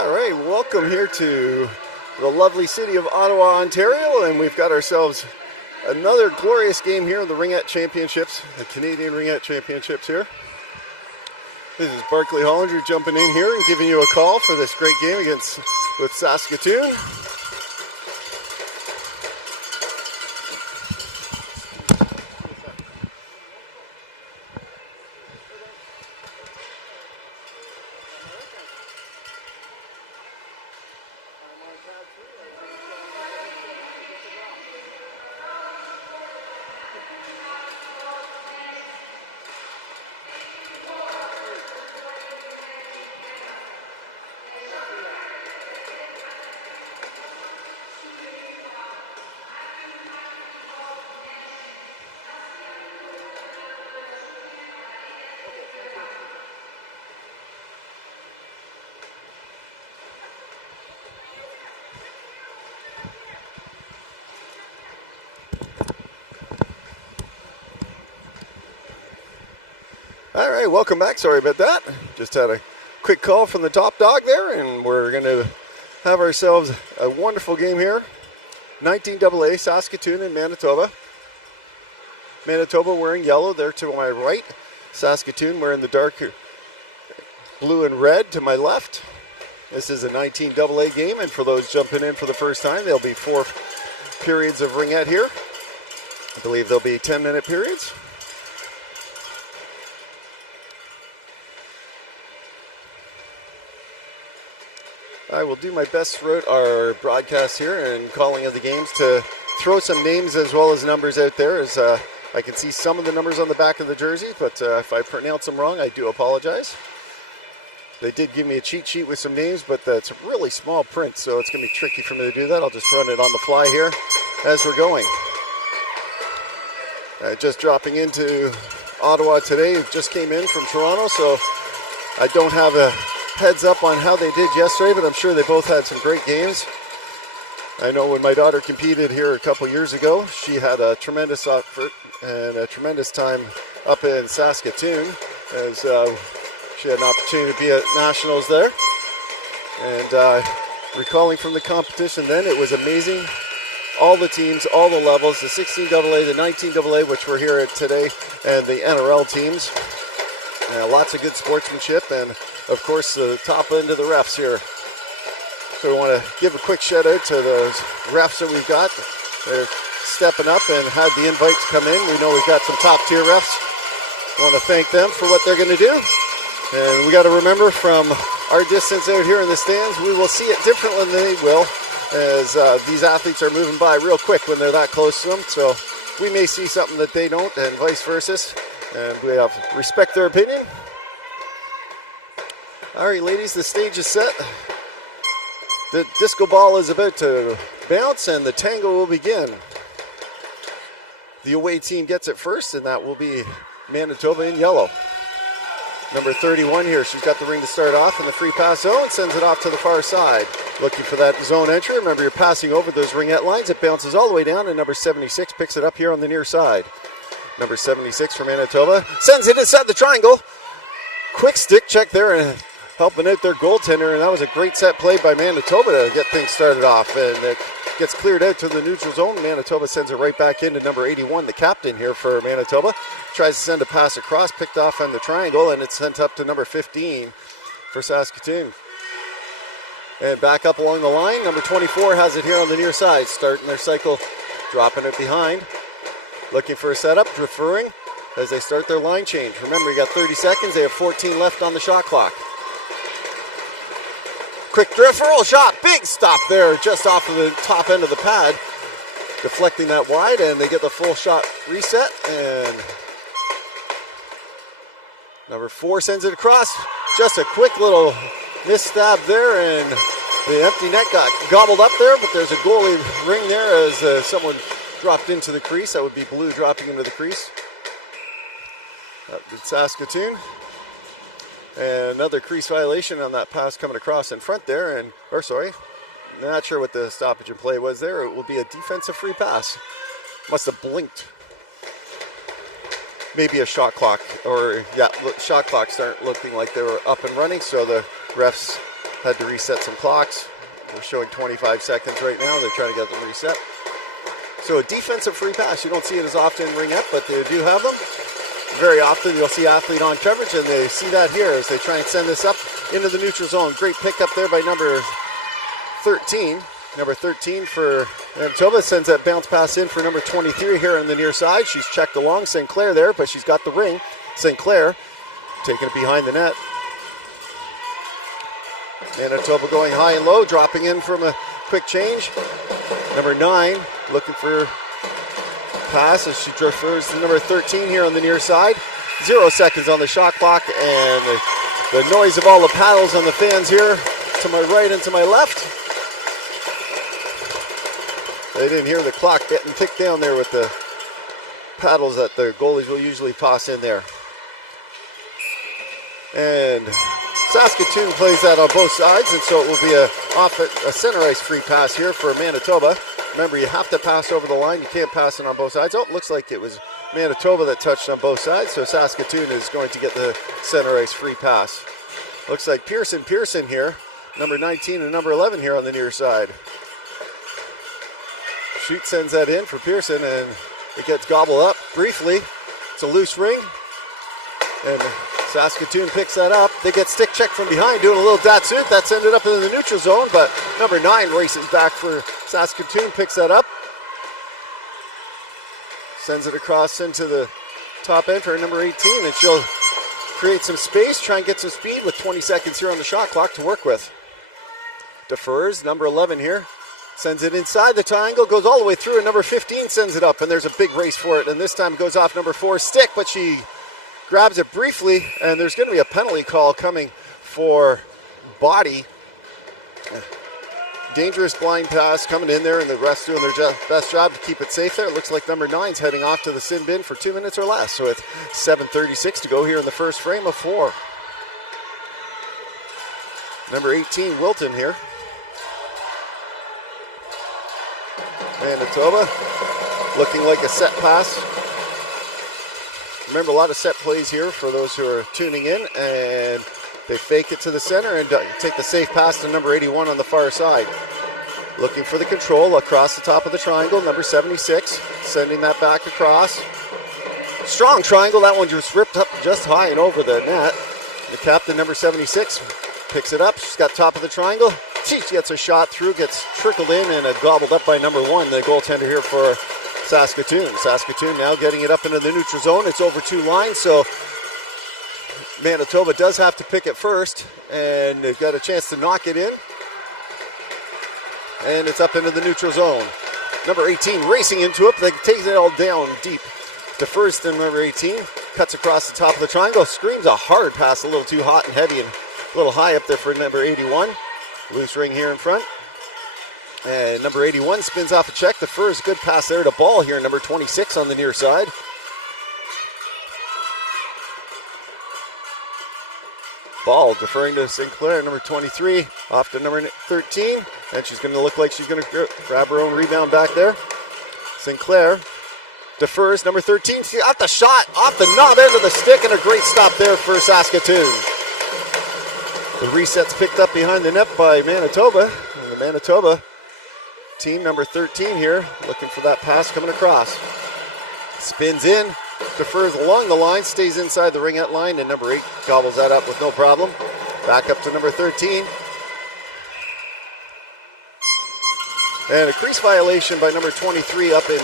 All right, welcome here to the lovely city of Ottawa, Ontario, and we've got ourselves another glorious game here in the Ringette Championships, the Canadian Ringette Championships here. This is Barclay Hollinger jumping in here and giving you a call for this great game with Saskatoon. All right, welcome back. Sorry about that. Just had a quick call from the top dog there, and we're going to have ourselves a wonderful game here. 19AA, Saskatoon and Manitoba. Manitoba wearing yellow there to my right. Saskatoon wearing the dark blue and red to my left. This is a 19AA game, and for those jumping in for the first time, there'll be 4 periods of ringette here. I believe there'll be 10-minute periods. I will do my best throughout our broadcast here and calling of the games to throw some names as well as numbers out there, as I can see some of the numbers on the back of the jersey, but if I pronounce them wrong, I do apologize. They did give me a cheat sheet with some names, but it's really small print, so it's going to be tricky for me to do that. I'll just run it on the fly here as we're going. Just dropping into Ottawa today, just came in from Toronto, so I don't have a heads up on how they did yesterday, but I'm sure they both had some great games. I know when my daughter competed here a couple years ago, she had a tremendous effort and a tremendous time up in Saskatoon, as she had an opportunity to be at Nationals there. And recalling from the competition then, it was amazing. All the teams, all the levels, the 16AA, the 19AA, which we're here at today, and the NRL teams. Lots of good sportsmanship, and of course the top end of the refs here. So we want to give a quick shout out to those refs that we've got. They're stepping up and had the invites come in. We know we've got some top tier refs. I want to thank them for what they're going to do. And we got to remember, from our distance out here in the stands, we will see it differently than they will, as these athletes are moving by real quick when they're that close to them. So we may see something that they don't, and vice versa. And we have respect their opinion. All right, ladies, the stage is set. The disco ball is about to bounce, and the tango will begin. The away team gets it first, and that will be Manitoba in yellow. Number 31 here, she's got the ring to start off in the free pass zone, sends it off to the far side. Looking for that zone entry. Remember, you're passing over those ringette lines. It bounces all the way down, and number 76 picks it up here on the near side. Number 76 for Manitoba sends it inside the triangle. Quick stick check there and helping out their goaltender, and that was a great set play by Manitoba to get things started off. And it gets cleared out to the neutral zone. Manitoba sends it right back into number 81, the captain here for Manitoba. Tries to send a pass across, picked off on the triangle, and it's sent up to number 15 for Saskatoon. And back up along the line, number 24 has it here on the near side, starting their cycle, dropping it behind. Looking for a setup, deferring as they start their line change. Remember, you got 30 seconds. They have 14 left on the shot clock. Quick referral shot, big stop there, just off of the top end of the pad, deflecting that wide, and they get the full shot reset. And number 4 sends it across. Just a quick little misstab there, and the empty net got gobbled up there, but there's a goalie ring there as someone dropped into the crease. That would be blue dropping into the crease. That did Saskatoon. And another crease violation on that pass coming across in front there. And, or sorry, not sure what the stoppage in play was there. It will be a defensive free pass. Must have blinked. Maybe a shot clock, or yeah, shot clocks aren't looking like they were up and running, so the refs had to reset some clocks. We're showing 25 seconds right now. They're trying to get them reset. So a defensive free pass. You don't see it as often in Ringette, but they do have them. Very often you'll see athlete on coverage, and they see that here as they try and send this up into the neutral zone. Great pick up there by number 13. Number 13 for Manitoba sends that bounce pass in for number 23 here on the near side. She's checked along St. Clair there, but she's got the ring. St. Clair taking it behind the net. Manitoba going high and low, dropping in from a quick change. Number 9 looking for pass as she defers to number 13 here on the near side. 0 seconds on the shot clock, and the noise of all the paddles on the fans here to my right and to my left. They didn't hear the clock getting ticked down there with the paddles that the goalies will usually toss in there. And Saskatoon plays that on both sides, and so it will be a center ice free pass here for Manitoba. Remember, you have to pass over the line. You can't pass it on both sides. Oh, it looks like it was Manitoba that touched on both sides, so Saskatoon is going to get the center ice free pass. Looks like Pearson here, number 19 and number 11 here on the near side. Shoot sends that in for Pearson, and it gets gobbled up briefly. It's a loose ring, and Saskatoon picks that up. They get stick check from behind, doing a little datsuit. That's ended up in the neutral zone, but number 9 races back for Saskatoon, picks that up. Sends it across into the top end for number 18, and she'll create some space, try and get some speed with 20 seconds here on the shot clock to work with. Defers, number 11 here. Sends it inside the triangle, goes all the way through, and number 15 sends it up, and there's a big race for it, and this time it goes off number 4's stick, but she grabs it briefly, and there's going to be a penalty call coming for body. Dangerous blind pass coming in there, and the refs doing their best job to keep it safe there. It looks like number 9's heading off to the sin bin for 2 minutes or less, so with 7:36 to go here in the first frame of 4. Number 18, Wilton here. Manitoba looking like a set pass. Remember, a lot of set plays here for those who are tuning in, and they fake it to the center and take the safe pass to number 81 on the far side. Looking for the control across the top of the triangle, number 76, sending that back across. Strong triangle, that one just ripped up just high and over the net. The captain, number 76, picks it up. She's got top of the triangle. She gets a shot through, gets trickled in, and gobbled up by number 1, the goaltender here for Saskatoon. Saskatoon now getting it up into the neutral zone. It's over 2 lines, so Manitoba does have to pick it first, and they've got a chance to knock it in. And it's up into the neutral zone. Number 18 racing into it, but they take it all down deep. The first and number 18 cuts across the top of the triangle, screams a hard pass, a little too hot and heavy and a little high up there for number 81. Loose ring here in front. And number 81 spins off a check. The first good pass there to Ball here, number 26 on the near side. Ball deferring to St. Clair, number 23, off to number 13. And she's going to look like she's going to grab her own rebound back there. St. Clair defers, number 13. She got the shot off the knob end of the stick, and a great stop there for Saskatoon. The reset's picked up behind the net by Manitoba. And the Manitoba team, number 13 here, looking for that pass coming across. Spins in, defers along the line, stays inside the ringette line, and number 8 gobbles that up with no problem. Back up to number 13. And a crease violation by number 23 up in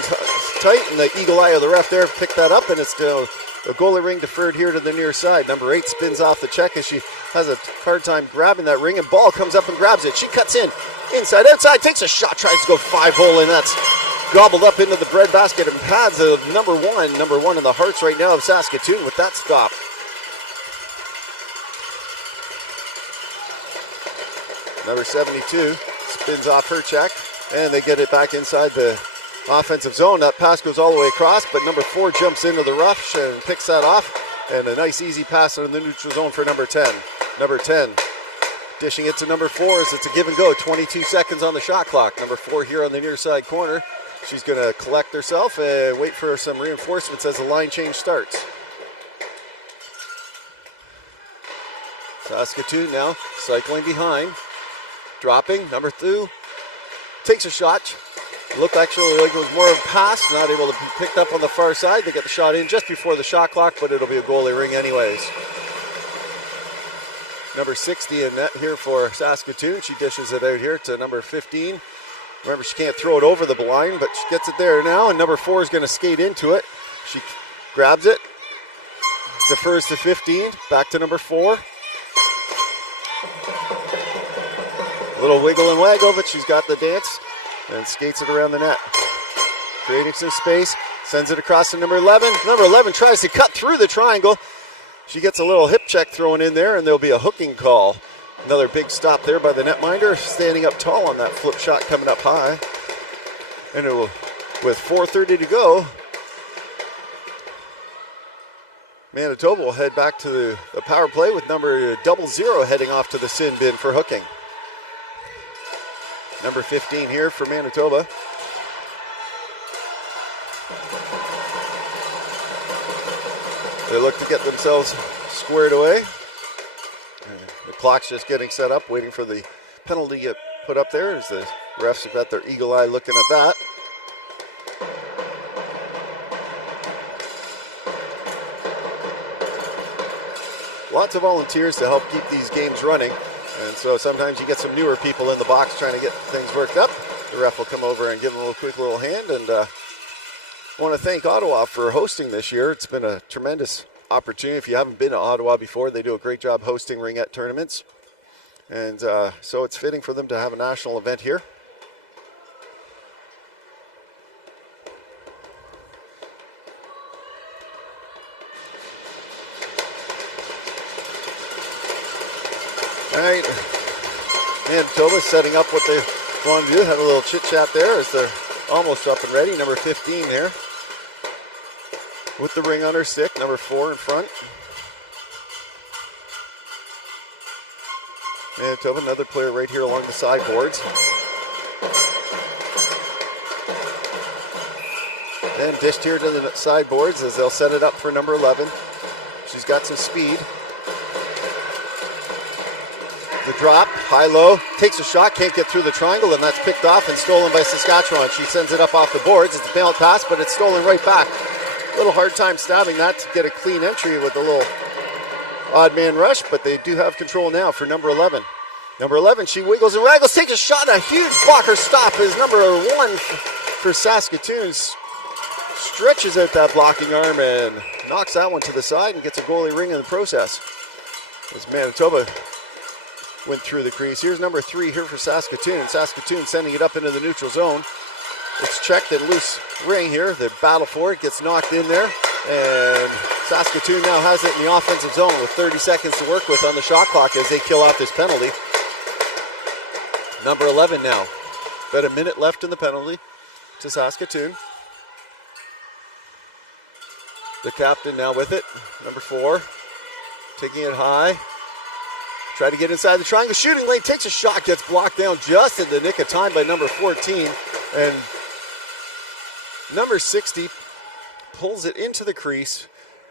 tight, and the eagle eye of the ref there picked that up, and it's still a goalie ring deferred here to the near side. Number 8 spins off the check as she has a hard time grabbing that ring, and Ball comes up and grabs it. She cuts in, inside, outside, takes a shot, tries to go 5-hole, and that's gobbled up into the breadbasket and pads of number 1 in the hearts right now of Saskatoon with that stop. Number 72 spins off her check, and they get it back inside the offensive zone. That pass goes all the way across, but number 4 jumps into the rough and picks that off, and a nice easy pass in the neutral zone for number 10. Number 10 dishing it to number 4 as it's a give and go. 22 seconds on the shot clock. Number 4 here on the near side corner. She's going to collect herself and wait for some reinforcements as the line change starts. Saskatoon now cycling behind. Dropping, number 2. Takes a shot. Looked actually like it was more of a pass. Not able to be picked up on the far side. They get the shot in just before the shot clock, but it'll be a goalie ring anyways. Number 60 in net here for Saskatoon. She dishes it out here to number 15. Remember, she can't throw it over the line, but she gets it there now, and number 4 is going to skate into it. She grabs it, defers to 15, back to number 4. A little wiggle and waggle, but she's got the dance and skates it around the net. Creating some space, sends it across to number 11. Number 11 tries to cut through the triangle. She gets a little hip check thrown in there, and there'll be a hooking call. Another big stop there by the netminder, standing up tall on that flip shot coming up high. And it will, with 4:30 to go, Manitoba will head back to the power play with number 00 heading off to the sin bin for hooking. Number 15 here for Manitoba. They look to get themselves squared away. The clock's just getting set up, waiting for the penalty to get put up there as the refs have got their eagle eye looking at that. Lots of volunteers to help keep these games running. And so sometimes you get some newer people in the box trying to get things worked up. The ref will come over and give them a quick little hand. And I want to thank Ottawa for hosting this year. It's been a tremendous opportunity. If you haven't been to Ottawa before, they do a great job hosting ringette tournaments. And so it's fitting for them to have a national event here. All right, Manitoba setting up what they want to do. Had a little chit chat there as they're almost up and ready. Number 15 there with the ring on her stick. Number 4 in front. Manitoba, another player right here along the sideboards. Then dished here to the sideboards as they'll set it up for number 11. She's got some speed. The drop, high-low, takes a shot, can't get through the triangle, and that's picked off and stolen by Saskatchewan. She sends it up off the boards. It's a bounce pass, but it's stolen right back. A little hard time stabbing that to get a clean entry with a little odd man rush, but they do have control now for number 11. Number 11, she wiggles and waggles, takes a shot, a huge blocker stop is number 1 for Saskatoon. Stretches out that blocking arm and knocks that one to the side and gets a goalie ring in the process. As Manitoba went through the crease. Here's number 3 here for Saskatoon. Saskatoon sending it up into the neutral zone. It's checked and loose ring here. The battle for it gets knocked in there. And Saskatoon now has it in the offensive zone with 30 seconds to work with on the shot clock as they kill off this penalty. Number 11 now. About a minute left in the penalty to Saskatoon. The captain now with it. Number 4. Taking it high. Try to get inside the triangle. Shooting lane, takes a shot, gets blocked down just in the nick of time by number 14. And number 60 pulls it into the crease.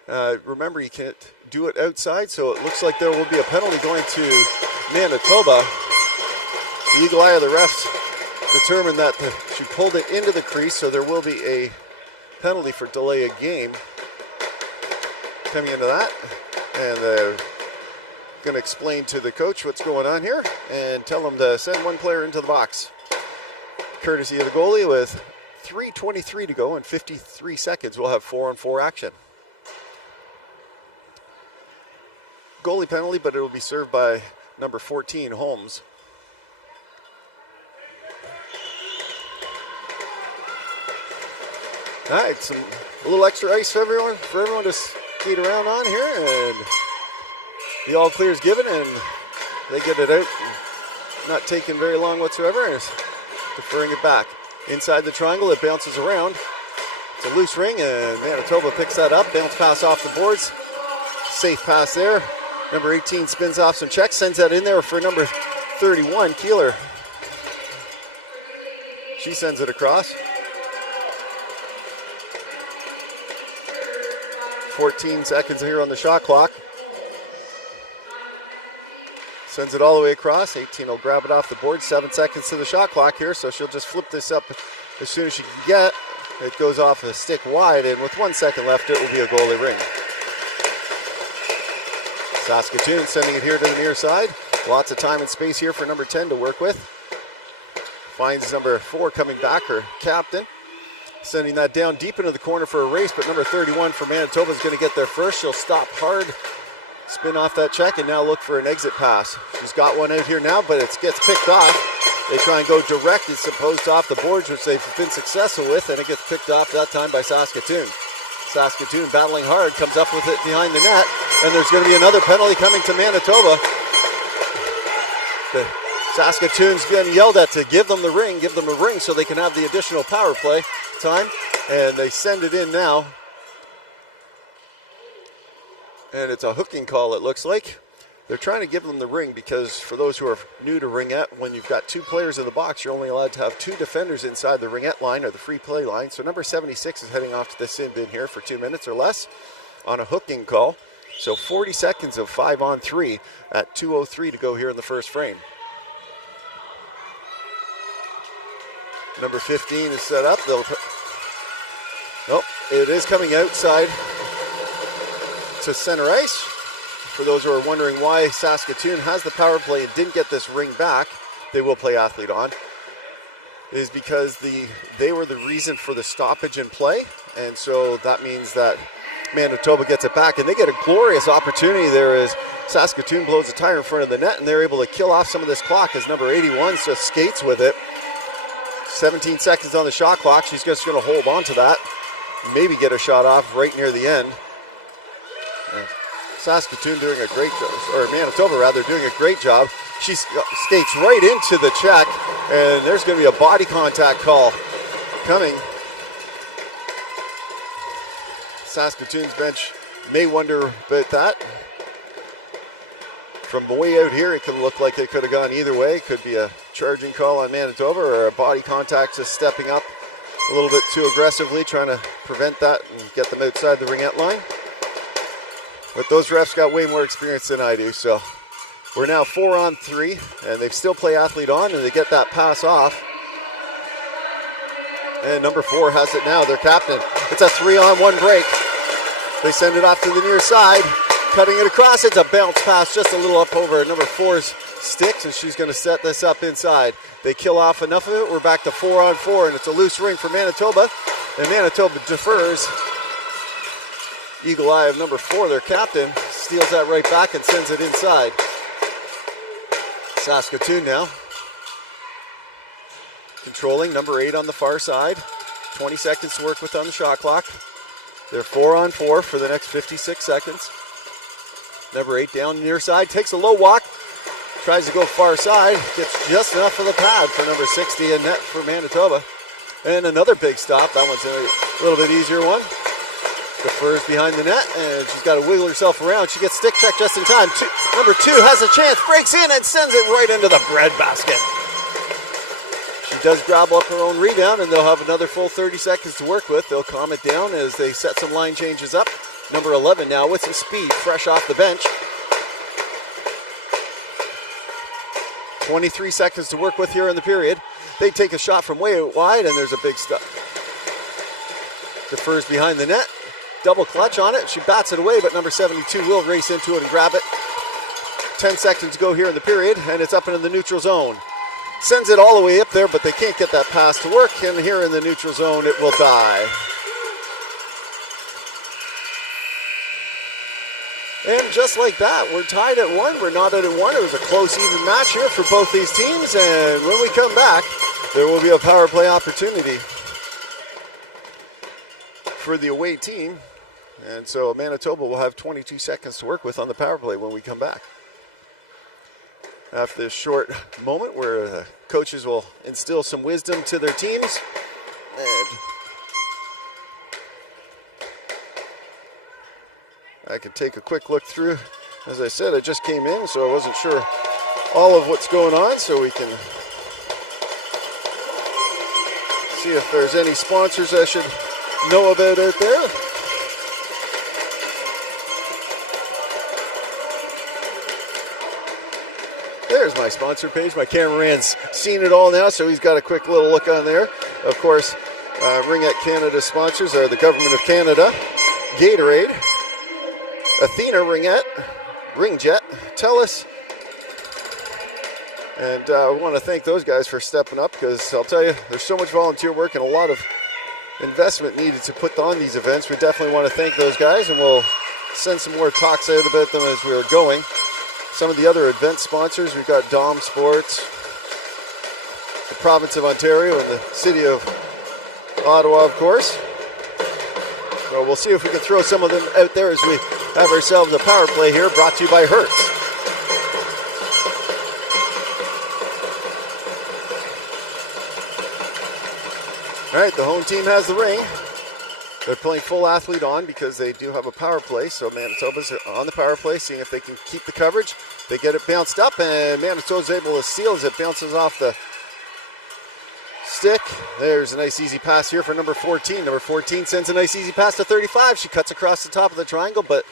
Remember, you can't do it outside, so it looks like there will be a penalty going to Manitoba. The eagle eye of the refs determined that she pulled it into the crease, so there will be a penalty for delay of game coming into that. And they're going to explain to the coach what's going on here and tell him to send one player into the box. Courtesy of the goalie with 3:23 to go and 53 seconds. We'll have 4-on-4 action. Goalie penalty, but it will be served by number 14, Holmes. All right, a little extra ice for everyone to skate around on here, and the all clear is given, and they get it out. Not taking very long whatsoever, and deferring it back. Inside the triangle, it bounces around. It's a loose ring, and Manitoba picks that up. Bounce pass off the boards. Safe pass there. Number 18 spins off some checks, sends that in there for number 31, Keeler. She sends it across. 14 seconds here on the shot clock. Sends it all the way across. 18 will grab it off the board. 7 seconds to the shot clock here, so she'll just flip this up as soon as she can get. It goes off a stick wide, and with 1 second left, it will be a goalie ring. Saskatoon sending it here to the near side. Lots of time and space here for number 10 to work with. Finds number 4 coming back, her captain. Sending that down deep into the corner for a race, but number 31 for Manitoba is going to get there first. She'll stop hard, spin off that check, and now look for an exit pass. She's got one out here now, but it gets picked off. They try and go direct. It's supposed off the boards, which they've been successful with, and it gets picked off that time by Saskatoon. Saskatoon battling hard, comes up with it behind the net, and there's going to be another penalty coming to Manitoba. Saskatoon's getting yelled at to give them the ring, give them a ring so they can have the additional power play time, and they send it in now. And it's a hooking call, it looks like. They're trying to give them the ring because for those who are new to ringette, when you've got 2 players in the box, you're only allowed to have 2 defenders inside the ringette line or the free play line. So number 76 is heading off to the sin bin here for 2 minutes or less on a hooking call. So 40 seconds of 5-on-3 at 2:03 to go here in the first frame. Number 15 is set up. Nope, it is coming outside to center ice. For those who are wondering why Saskatoon has the power play and didn't get this ring back, they will play athlete on, is because they were the reason for the stoppage in play, and so that means that Manitoba gets it back, and they get a glorious opportunity there as Saskatoon blows a tire in front of the net, and they're able to kill off some of this clock as number 81 just skates with it. 17 seconds on the shot clock. She's just going to hold on to that, maybe get a shot off right near the end. Saskatoon doing a great job, or Manitoba rather, doing a great job. She skates right into the check, and there's going to be a body contact call coming. Saskatoon's bench may wonder about that. From way out here, it can look like it could have gone either way. It could be a charging call on Manitoba or a body contact just stepping up a little bit too aggressively, trying to prevent that and get them outside the ringette line. But those refs got way more experience than I do, so we're now 4-on-3, and they still play athlete on, and they get that pass off. And number 4 has it now, their captain. It's a 3-on-1 break. They send it off to the near side, cutting it across. It's a bounce pass just a little up over number 4's sticks, and she's going to set this up inside. They kill off enough of it. We're back to 4-on-4, and it's a loose ring for Manitoba, and Manitoba defers. Eagle eye of number 4, their captain, steals that right back and sends it inside. Saskatoon now controlling, number 8 on the far side. 20 seconds to work with on the shot clock. They're 4-on-4 for the next 56 seconds. Number 8 down near side, takes a low walk, tries to go far side, gets just enough for the pad for number 60 in net for Manitoba. And another big stop, that one's a little bit easier one. Defers behind the net, and she's got to wiggle herself around. She gets stick check just in time. Number 2 has a chance, breaks in and sends it right into the breadbasket. She does grab up her own rebound, and they'll have another full 30 seconds to work with. They'll calm it down as they set some line changes up. Number 11 now with some speed, fresh off the bench. 23 seconds to work with here in the period. They take a shot from way out wide, and there's a big stop. Defers behind the net. Double clutch on it. She bats it away, but number 72 will race into it and grab it. 10 seconds to go here in the period, and it's up into the neutral zone. Sends it all the way up there, but they can't get that pass to work, and here in the neutral zone, it will die. And just like that, we're tied at 1. We're not at 1. It was a close, even match here for both these teams, and when we come back, there will be a power play opportunity for the away team. And so Manitoba will have 22 seconds to work with on the power play when we come back. After this short moment where the coaches will instill some wisdom to their teams. And I could take a quick look through. As I said, I just came in, so I wasn't sure all of what's going on, so we can see if there's any sponsors I should know about out there. there's my sponsor page. My cameraman's seen it all now, so he's got a quick little look on there. Of course, Ringette Canada sponsors are the Government of Canada, Gatorade, Athena Ringette, Ringjet, TELUS. And I want to thank those guys for stepping up, because I'll tell you, there's so much volunteer work and a lot of investment needed to put on these events. We definitely want to thank those guys, and we'll send some more talks out about them as we're going. Some of the other event sponsors, we've got Dom Sports, the province of Ontario, and the city of Ottawa, of course. So we'll see if we can throw some of them out there as we have ourselves a power play here, brought to you by Hertz. All right, the home team has the ring. They're playing full athlete on because they do have a power play. So Manitoba's on the power play, seeing if they can keep the coverage. They get it bounced up, and Manitoba's able to steal as it bounces off the stick. There's a nice easy pass here for number 14. Number 14 sends a nice easy pass to 35. She cuts across the top of the triangle, but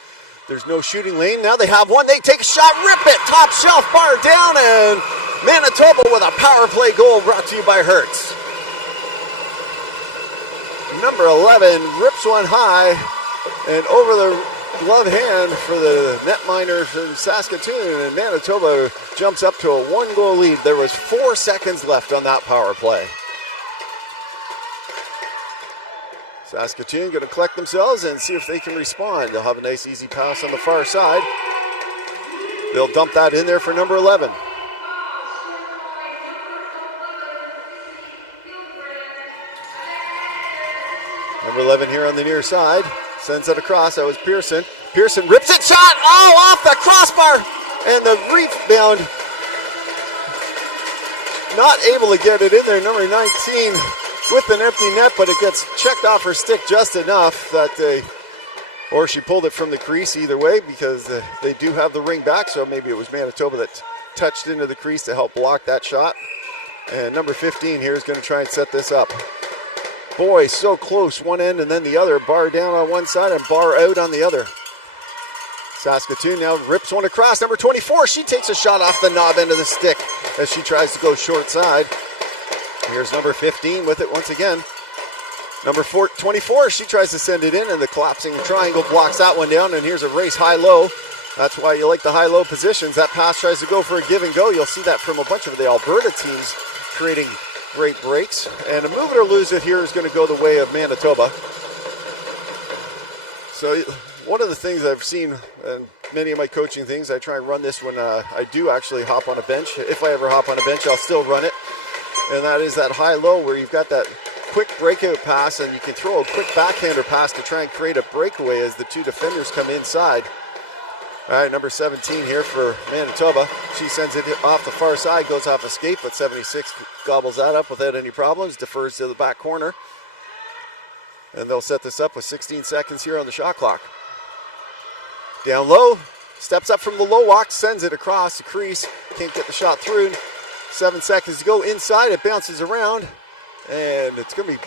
there's no shooting lane. Now they have one. They take a shot, rip it, top shelf, bar down, and Manitoba with a power play goal brought to you by Hertz. Number 11 rips one high and over the glove hand for the netminder from Saskatoon, and Manitoba jumps up to a 1-goal lead. There was 4 seconds left on that power play. Saskatoon going to collect themselves and see if they can respond. They'll have a nice easy pass on the far side. They'll dump that in there for number 11. Number 11 here on the near side. Sends it across. That was Pearson. Pearson rips it. Shot! Oh, off the crossbar! And the rebound. Not able to get it in there. Number 19 with an empty net, but it gets checked off her stick just enough that or she pulled it from the crease, either way, because they do have the ring back, so maybe it was Manitoba that touched into the crease to help block that shot. And number 15 here is going to try and set this up. Boy, so close, one end and then the other. Bar down on one side and bar out on the other. Saskatoon now rips one across. Number 24, she takes a shot off the knob end of the stick as she tries to go short side. Here's number 15 with it once again. Number 24, she tries to send it in, and the collapsing triangle blocks that one down, and here's a race high-low. That's why you like the high-low positions. That pass tries to go for a give and go. You'll see that from a bunch of the Alberta teams creating great breaks. And a move it or lose it here is going to go the way of Manitoba. So one of the things I've seen in many of my coaching things, I try and run this when I do actually hop on a bench. If I ever hop on a bench, I'll still run it. And that is that high-low where you've got that quick breakout pass, and you can throw a quick backhander pass to try and create a breakaway as the two defenders come inside. All right, number 17 here for Manitoba. She sends it off the far side, goes off escape, but 76 gobbles that up without any problems, defers to the back corner. And they'll set this up with 16 seconds here on the shot clock. Down low, steps up from the low walk, sends it across the crease, can't get the shot through. 7 seconds to go inside, it bounces around, and it's going to be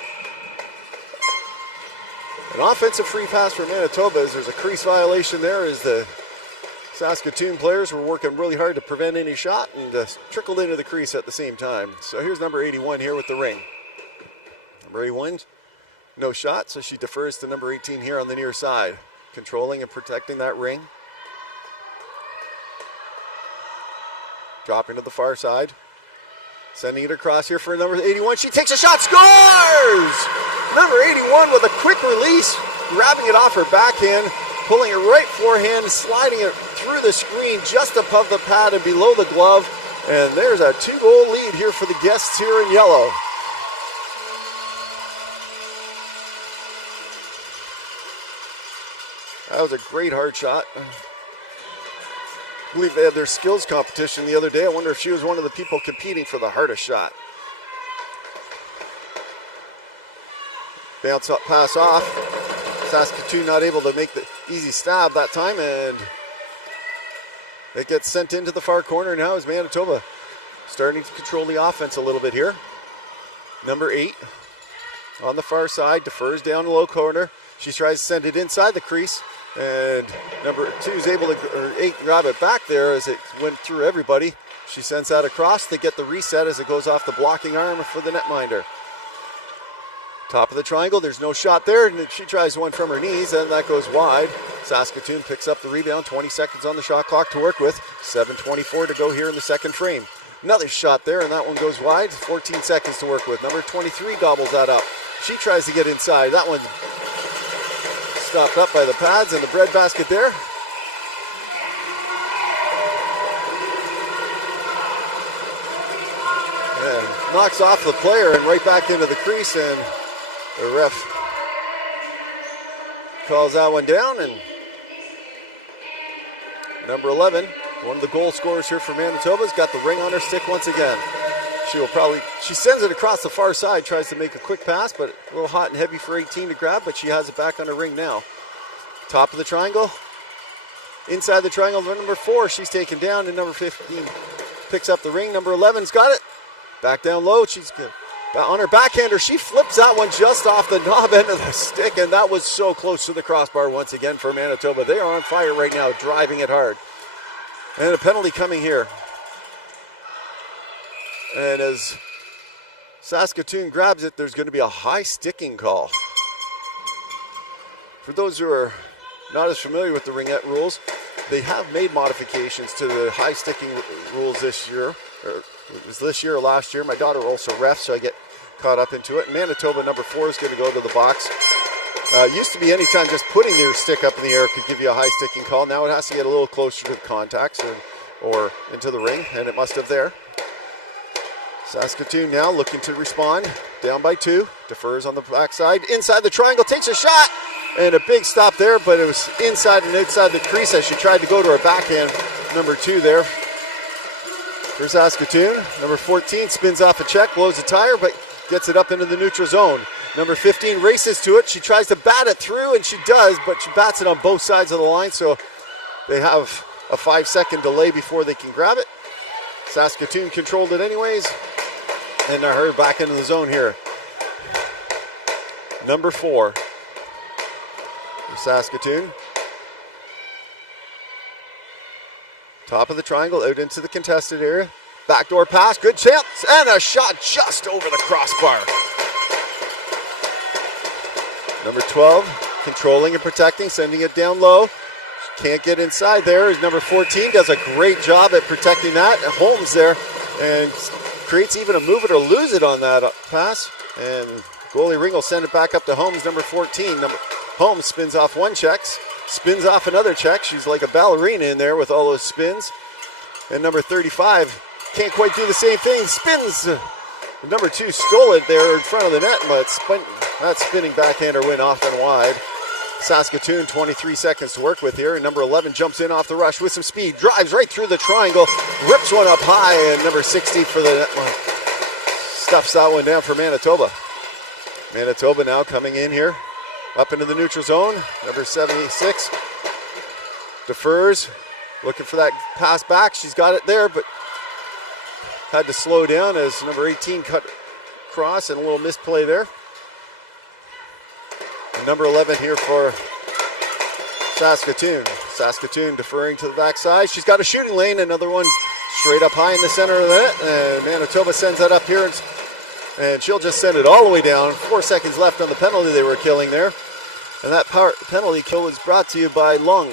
an offensive free pass for Manitoba as there's a crease violation there as the Saskatoon players were working really hard to prevent any shot and trickled into the crease at the same time. So here's number 81 here with the ring. Number 81, no shot, so she defers to number 18 here on the near side, controlling and protecting that ring. Dropping to the far side. Sending it across here for number 81. She takes a shot, scores! Number 81 with a quick release, grabbing it off her backhand, pulling it right forehand, sliding it through the screen just above the pad and below the glove. And there's a 2-goal lead here for the guests here in yellow. That was a great hard shot. I believe they had their skills competition the other day. I wonder if she was one of the people competing for the hardest shot. Bounce up, pass off. Saskatoon not able to make the easy stab that time, and it gets sent into the far corner now as Manitoba starting to control the offense a little bit here. Number 8 on the far side, defers down the low corner. She tries to send it inside the crease. And number 2 is able to, or 8, grab it back there as it went through everybody. She sends that across. They get the reset as it goes off the blocking arm for the netminder. Top of the triangle, there's no shot there, and she tries one from her knees, and that goes wide. Saskatoon picks up the rebound, 20 seconds on the shot clock to work with, 7:24 to go here in the second frame. Another shot there, and that one goes wide, 14 seconds to work with. Number 23 gobbles that up. She tries to get inside. That one's stopped up by the pads and the breadbasket there. And knocks off the player and right back into the crease, and the ref calls that one down. And number 11, one of the goal scorers here for Manitoba, has got the ring on her stick once again. She sends it across the far side, tries to make a quick pass, but a little hot and heavy for 18 to grab, but she has it back on her ring now. Top of the triangle. Inside the triangle, number 4, she's taken down, and number 15 picks up the ring. Number 11's got it. Back down low, she's good. On her backhander, she flips that one just off the knob end of the stick, and that was so close to the crossbar once again for Manitoba. They are on fire right now, driving it hard. And a penalty coming here. And as Saskatoon grabs it, there's going to be a high sticking call. For those who are not as familiar with the ringette rules, they have made modifications to the high sticking rules this year. Or it was this year or last year. My daughter also refs, so I get caught up into it. Manitoba number 4 is going to go to the box. Used to be anytime just putting their stick up in the air could give you a high sticking call. Now it has to get a little closer to the contacts or into the ring, and it must have there. Saskatoon now looking to respond. Down by 2. Defers on the backside. Inside the triangle. Takes a shot. And a big stop there, but it was inside and outside the crease as she tried to go to her backhand. Number 2 there for Saskatoon. Number 14 spins off a check, blows a tire, but gets it up into the neutral zone. Number 15 races to it. She tries to bat it through, and she does, but she bats it on both sides of the line, so they have a 5-second delay before they can grab it. Saskatoon controlled it anyways, and they're hurried back into the zone here. Number 4 for Saskatoon. Top of the triangle, out into the contested area. Backdoor pass, good chance, and a shot just over the crossbar. Number 12, controlling and protecting, sending it down low. Can't get inside there. Number 14 does a great job at protecting that. Holmes there, and creates even a move it or lose it on that pass. And goalie Ring will send it back up to Holmes, number 14. Holmes spins off one check, spins off another check. She's like a ballerina in there with all those spins. And number 35 can't quite do the same thing, spins. Number 2 stole it there in front of the net, but that spinning backhander went off and wide. Saskatoon, 23 seconds to work with here, and number 11 jumps in off the rush with some speed, drives right through the triangle, rips one up high, and number 60 for the net stuffs that one down for Manitoba. Manitoba now coming in here, up into the neutral zone. Number 76 defers, looking for that pass back. She's got it there, but had to slow down as number 18 cut across, and a little misplay there. Number 11 here for Saskatoon. Saskatoon deferring to the backside. She's got a shooting lane, another one straight up high in the center of the net, and Manitoba sends that up here, and she'll just send it all the way down. 4 seconds left on the penalty they were killing there. And that penalty kill was brought to you by Lung.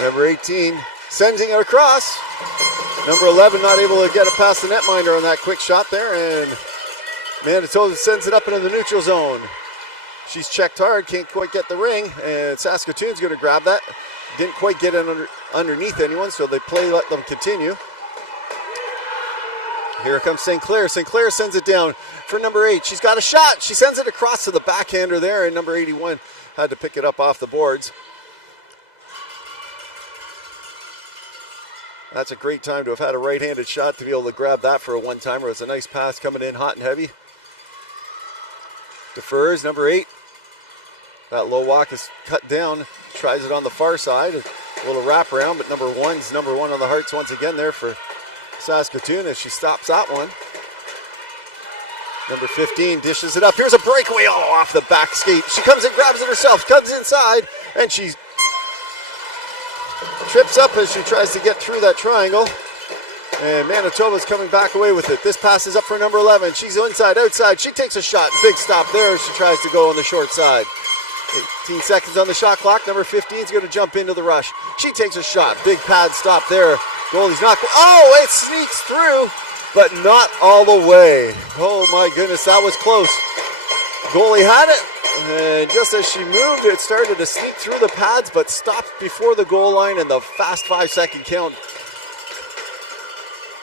Number 18 sending it across. Number 11 not able to get it past the netminder on that quick shot there, and Manitoba sends it up into the neutral zone. She's checked hard, can't quite get the ring, and Saskatoon's going to grab that. Didn't quite get it underneath anyone, so they let them continue. Here comes St. Clair. St. Clair sends it down for number 8. She's got a shot. She sends it across to the backhander there, and number 81 had to pick it up off the boards. That's a great time to have had a right-handed shot to be able to grab that for a one-timer. It's a nice pass coming in hot and heavy. Defers, number 8. That low walk is cut down. Tries it on the far side. A little wraparound, but number 1's number 1 on the hearts once again there for Saskatoon as she stops that one. Number 15 dishes it up. Here's a breakaway off the back skate. She comes and grabs it herself, comes inside, and she trips up as she tries to get through that triangle. And Manitoba's coming back away with it. This pass is up for number 11. She's inside, outside. She takes a shot. Big stop there as she tries to go on the short side. 18 seconds on the shot clock. Number 15 is going to jump into the rush. She takes a shot. Big pad stop there. Goalie's not. Oh, it sneaks through, but not all the way. Oh my goodness, that was close. Goalie had it, and just as she moved, it started to sneak through the pads, but stopped before the goal line, and the fast 5-second count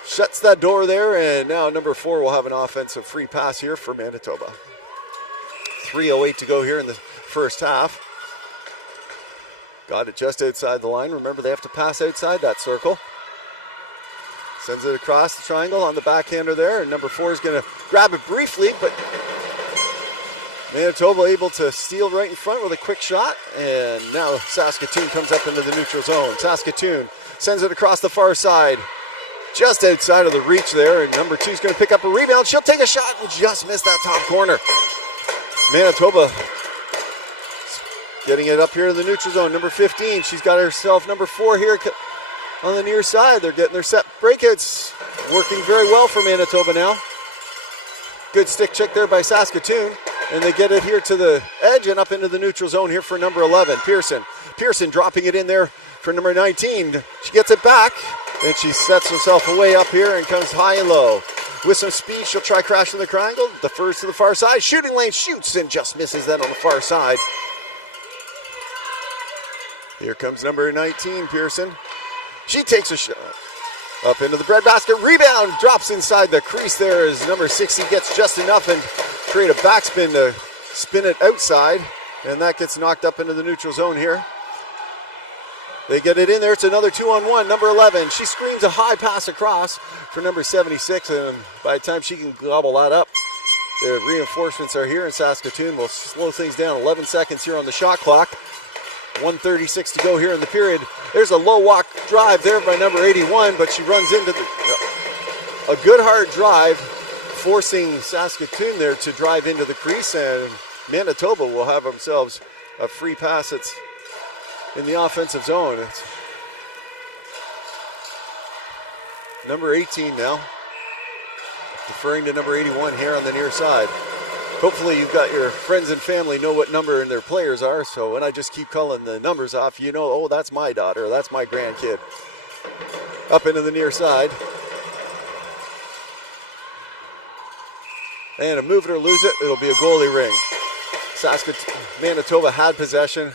shuts that door there, and now number 4 will have an offensive free pass here for Manitoba. 3:08 to go here in the first half. Got it just outside the line. Remember, they have to pass outside that circle. Sends it across the triangle on the backhander there, and number 4 is going to grab it briefly, but Manitoba able to steal right in front with a quick shot, and now Saskatoon comes up into the neutral zone. Saskatoon sends it across the far side, just outside of the reach there, and number 2 is going to pick up a rebound. She'll take a shot and just miss that top corner. Manitoba getting it up here in the neutral zone. Number 15, she's got herself number 4 here on the near side. They're getting their set breakouts working very well for Manitoba now. Good stick check there by Saskatoon, and they get it here to the edge and up into the neutral zone here for number 11, Pearson. Pearson dropping it in there for number 19. She gets it back, and she sets herself away up here and comes high and low. With some speed, she'll try crashing the triangle. The first to the far side. Shooting lane, shoots and just misses that on the far side. Here comes number 19, Pearson. She takes a shot up into the breadbasket. Rebound drops inside the crease there as number 60 gets just enough and create a backspin to spin it outside. And that gets knocked up into the neutral zone here. They get it in there. It's another 2-on-1. Number 11. She screams a high pass across for number 76. And by the time she can gobble that up, the reinforcements are here in Saskatoon. We'll slow things down. 11 seconds here on the shot clock. 1:36 to go here in the period. There's a low walk drive there by number 81, but she runs into a good hard drive, forcing Saskatoon there to drive into the crease, and Manitoba will have themselves a free pass. It's in the offensive zone. It's number 18 now, deferring to number 81 here on the near side. Hopefully you've got your friends and family know what number and their players are, so when I just keep calling the numbers off, you know, oh, that's my daughter, that's my grandkid. Up into the near side. And a move it or lose it, it'll be a goalie ring. Manitoba had possession.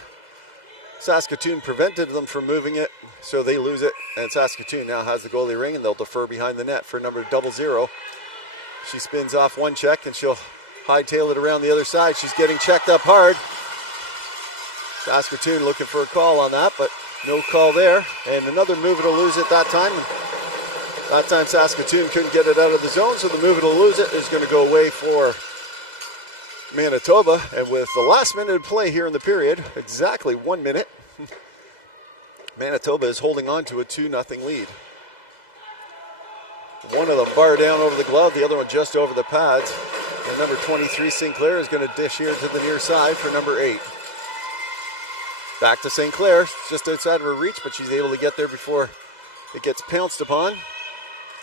Saskatoon prevented them from moving it, so they lose it, and Saskatoon now has the goalie ring, and they'll defer behind the net for number 00. She spins off one check, and she'll hightail it around the other side. She's getting checked up hard. Saskatoon looking for a call on that, but no call there. And another move it or lose it that time. That time Saskatoon couldn't get it out of the zone, so the move it or lose it is going to go away for Manitoba. And with the last minute of play here in the period, exactly 1 minute, Manitoba is holding on to a 2-0 lead. One of them bar down over the glove, the other one just over the pads. And number 23, Sinclair, is going to dish here to the near side for number 8. Back to St. Clair, just outside of her reach, but she's able to get there before it gets pounced upon.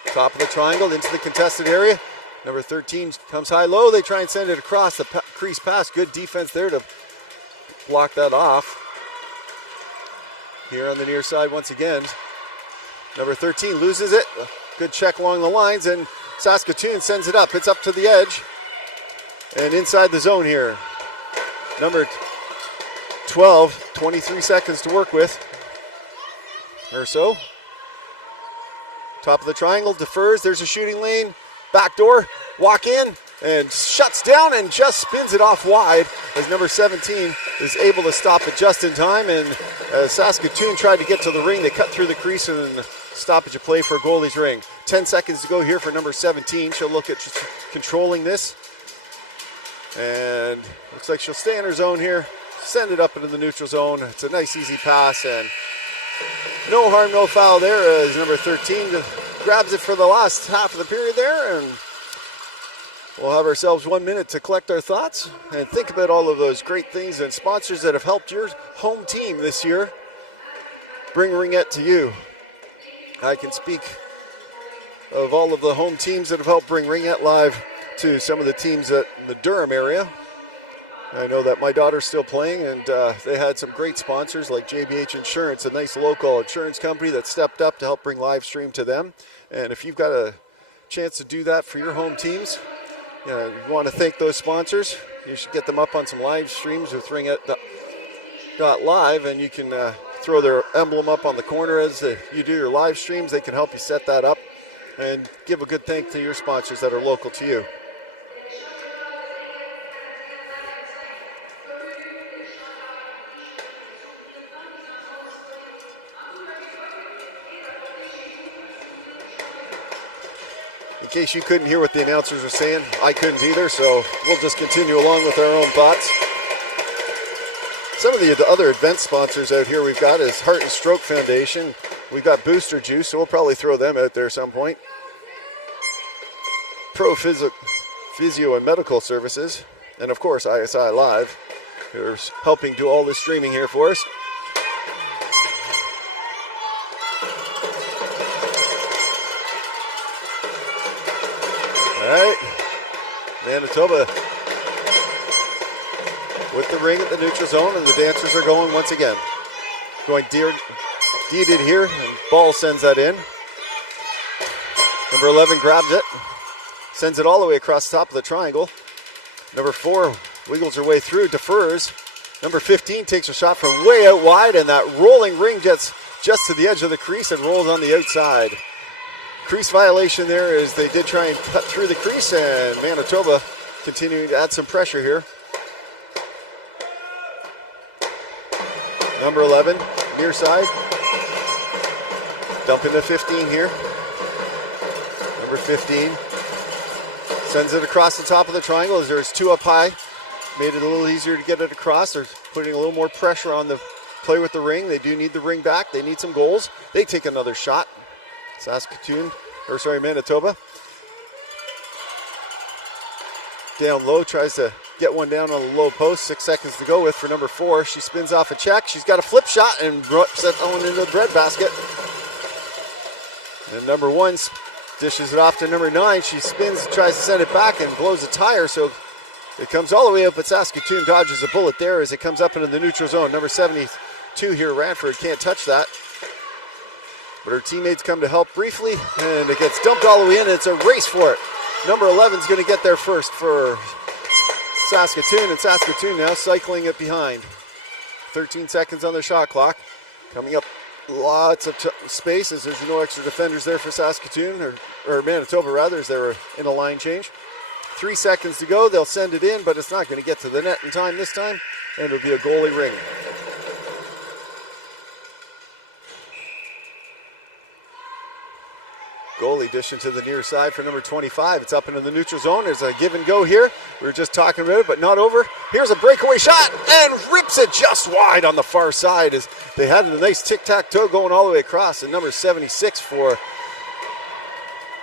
Top of the triangle into the contested area. Number 13 comes high-low. They try and send it across the crease pass. Good defense there to block that off. Here on the near side once again. Number 13 loses it. Good check along the lines, and Saskatoon sends it up. It's up to the edge. And inside the zone here. Number 12, 23 seconds to work with. Or so. Top of the triangle, defers. There's a shooting lane. Back door, walk in, and shuts down and just spins it off wide as number 17 is able to stop it just in time. And as Saskatoon tried to get to the ring, they cut through the crease and stoppage of play for a goalie's ring. 10 seconds to go here for number 17. She'll look at controlling this. And looks like she'll stay in her zone here, send it up into the neutral zone. It's a nice, easy pass, and no harm, no foul there as number 13 grabs it for the last half of the period there. And We'll have ourselves 1 minute to collect our thoughts and think about all of those great things and sponsors that have helped your home team this year bring Ringette to you. I can speak of all of the home teams that have helped bring Ringette live to some of the teams in the Durham area. I know that my daughter's still playing, and they had some great sponsors like JBH Insurance, a nice local insurance company that stepped up to help bring live stream to them. And if you've got a chance to do that for your home teams, you want to thank those sponsors, you should get them up on some live streams with Ringette.live, and you can throw their emblem up on the corner as you do your live streams. They can help you set that up and give a good thank to your sponsors that are local to you. In case you couldn't hear what the announcers were saying, I couldn't either, so we'll just continue along with our own thoughts. Some of the other event sponsors out here we've got is Heart and Stroke Foundation. We've got Booster Juice, so we'll probably throw them out there at some point. Pro Physio and Medical Services, and of course ISI Live, who's helping do all this streaming here for us. All right, Manitoba with the ring at the neutral zone, and the dancers are going once again. Going deeded here, and ball sends that in. Number 11 grabs it, sends it all the way across the top of the triangle. Number 4 wiggles her way through, defers. Number 15 takes a shot from way out wide, and that rolling ring gets just to the edge of the crease and rolls on the outside. Crease violation there as they did try and cut through the crease, and Manitoba continuing to add some pressure here. Number 11, near side. Dumping to 15 here. Number 15 sends it across the top of the triangle as there's 2 up high. Made it a little easier to get it across. They're putting a little more pressure on the play with the ring. They do need the ring back. They need some goals. They take another shot. Manitoba. Down low, tries to get one down on the low post. 6 seconds to go with for number 4. She spins off a check. She's got a flip shot and sets that one into the bread basket. And number 1 dishes it off to number 9. She spins, tries to send it back and blows a tire. So it comes all the way up, but Saskatoon dodges a bullet there as it comes up into the neutral zone. Number 72 here, Ranford, can't touch that. But her teammates come to help briefly, and it gets dumped all the way in, and it's a race for it. Number 11 is going to get there first for Saskatoon, and Saskatoon now cycling it behind. 13 seconds on their shot clock. Coming up lots of space as there's no extra defenders there for Saskatoon, or Manitoba rather, as they were in a line change. 3 seconds to go. They'll send it in, but it's not going to get to the net in time this time, and it'll be a goalie ring. Goalie dishing to the near side for number 25. It's up into the neutral zone. There's a give and go here. We were just talking about it, but not over. Here's a breakaway shot and rips it just wide on the far side as they had a nice tic-tac-toe going all the way across. And number 76 for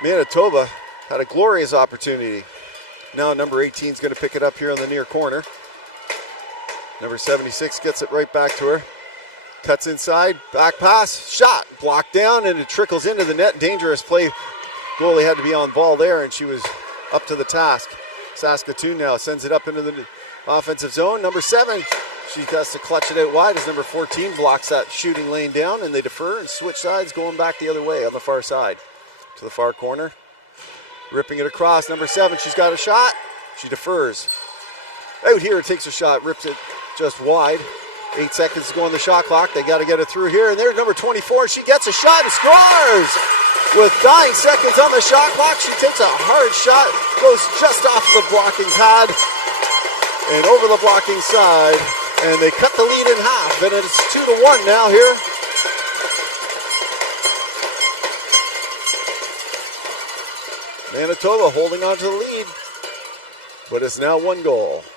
Manitoba had a glorious opportunity. Now number 18 is going to pick it up here on the near corner. Number 76 gets it right back to her. Cuts inside, back pass, shot, blocked down, and it trickles into the net. Dangerous play. Goalie had to be on ball there, and she was up to the task. Saskatoon now sends it up into the offensive zone. Number 7, she has to clutch it out wide as number 14 blocks that shooting lane down, and they defer and switch sides, going back the other way on the far side to the far corner. Ripping it across, number 7, she's got a shot. She defers. Out here, takes a shot, rips it just wide. 8 seconds to go on the shot clock. They got to get it through here. And there's number 24. She gets a shot and scores! With 9 seconds on the shot clock, she takes a hard shot, goes just off the blocking pad and over the blocking side. And they cut the lead in half. And it's 2-1 now here. Manitoba holding on to the lead. But it's now 1 goal.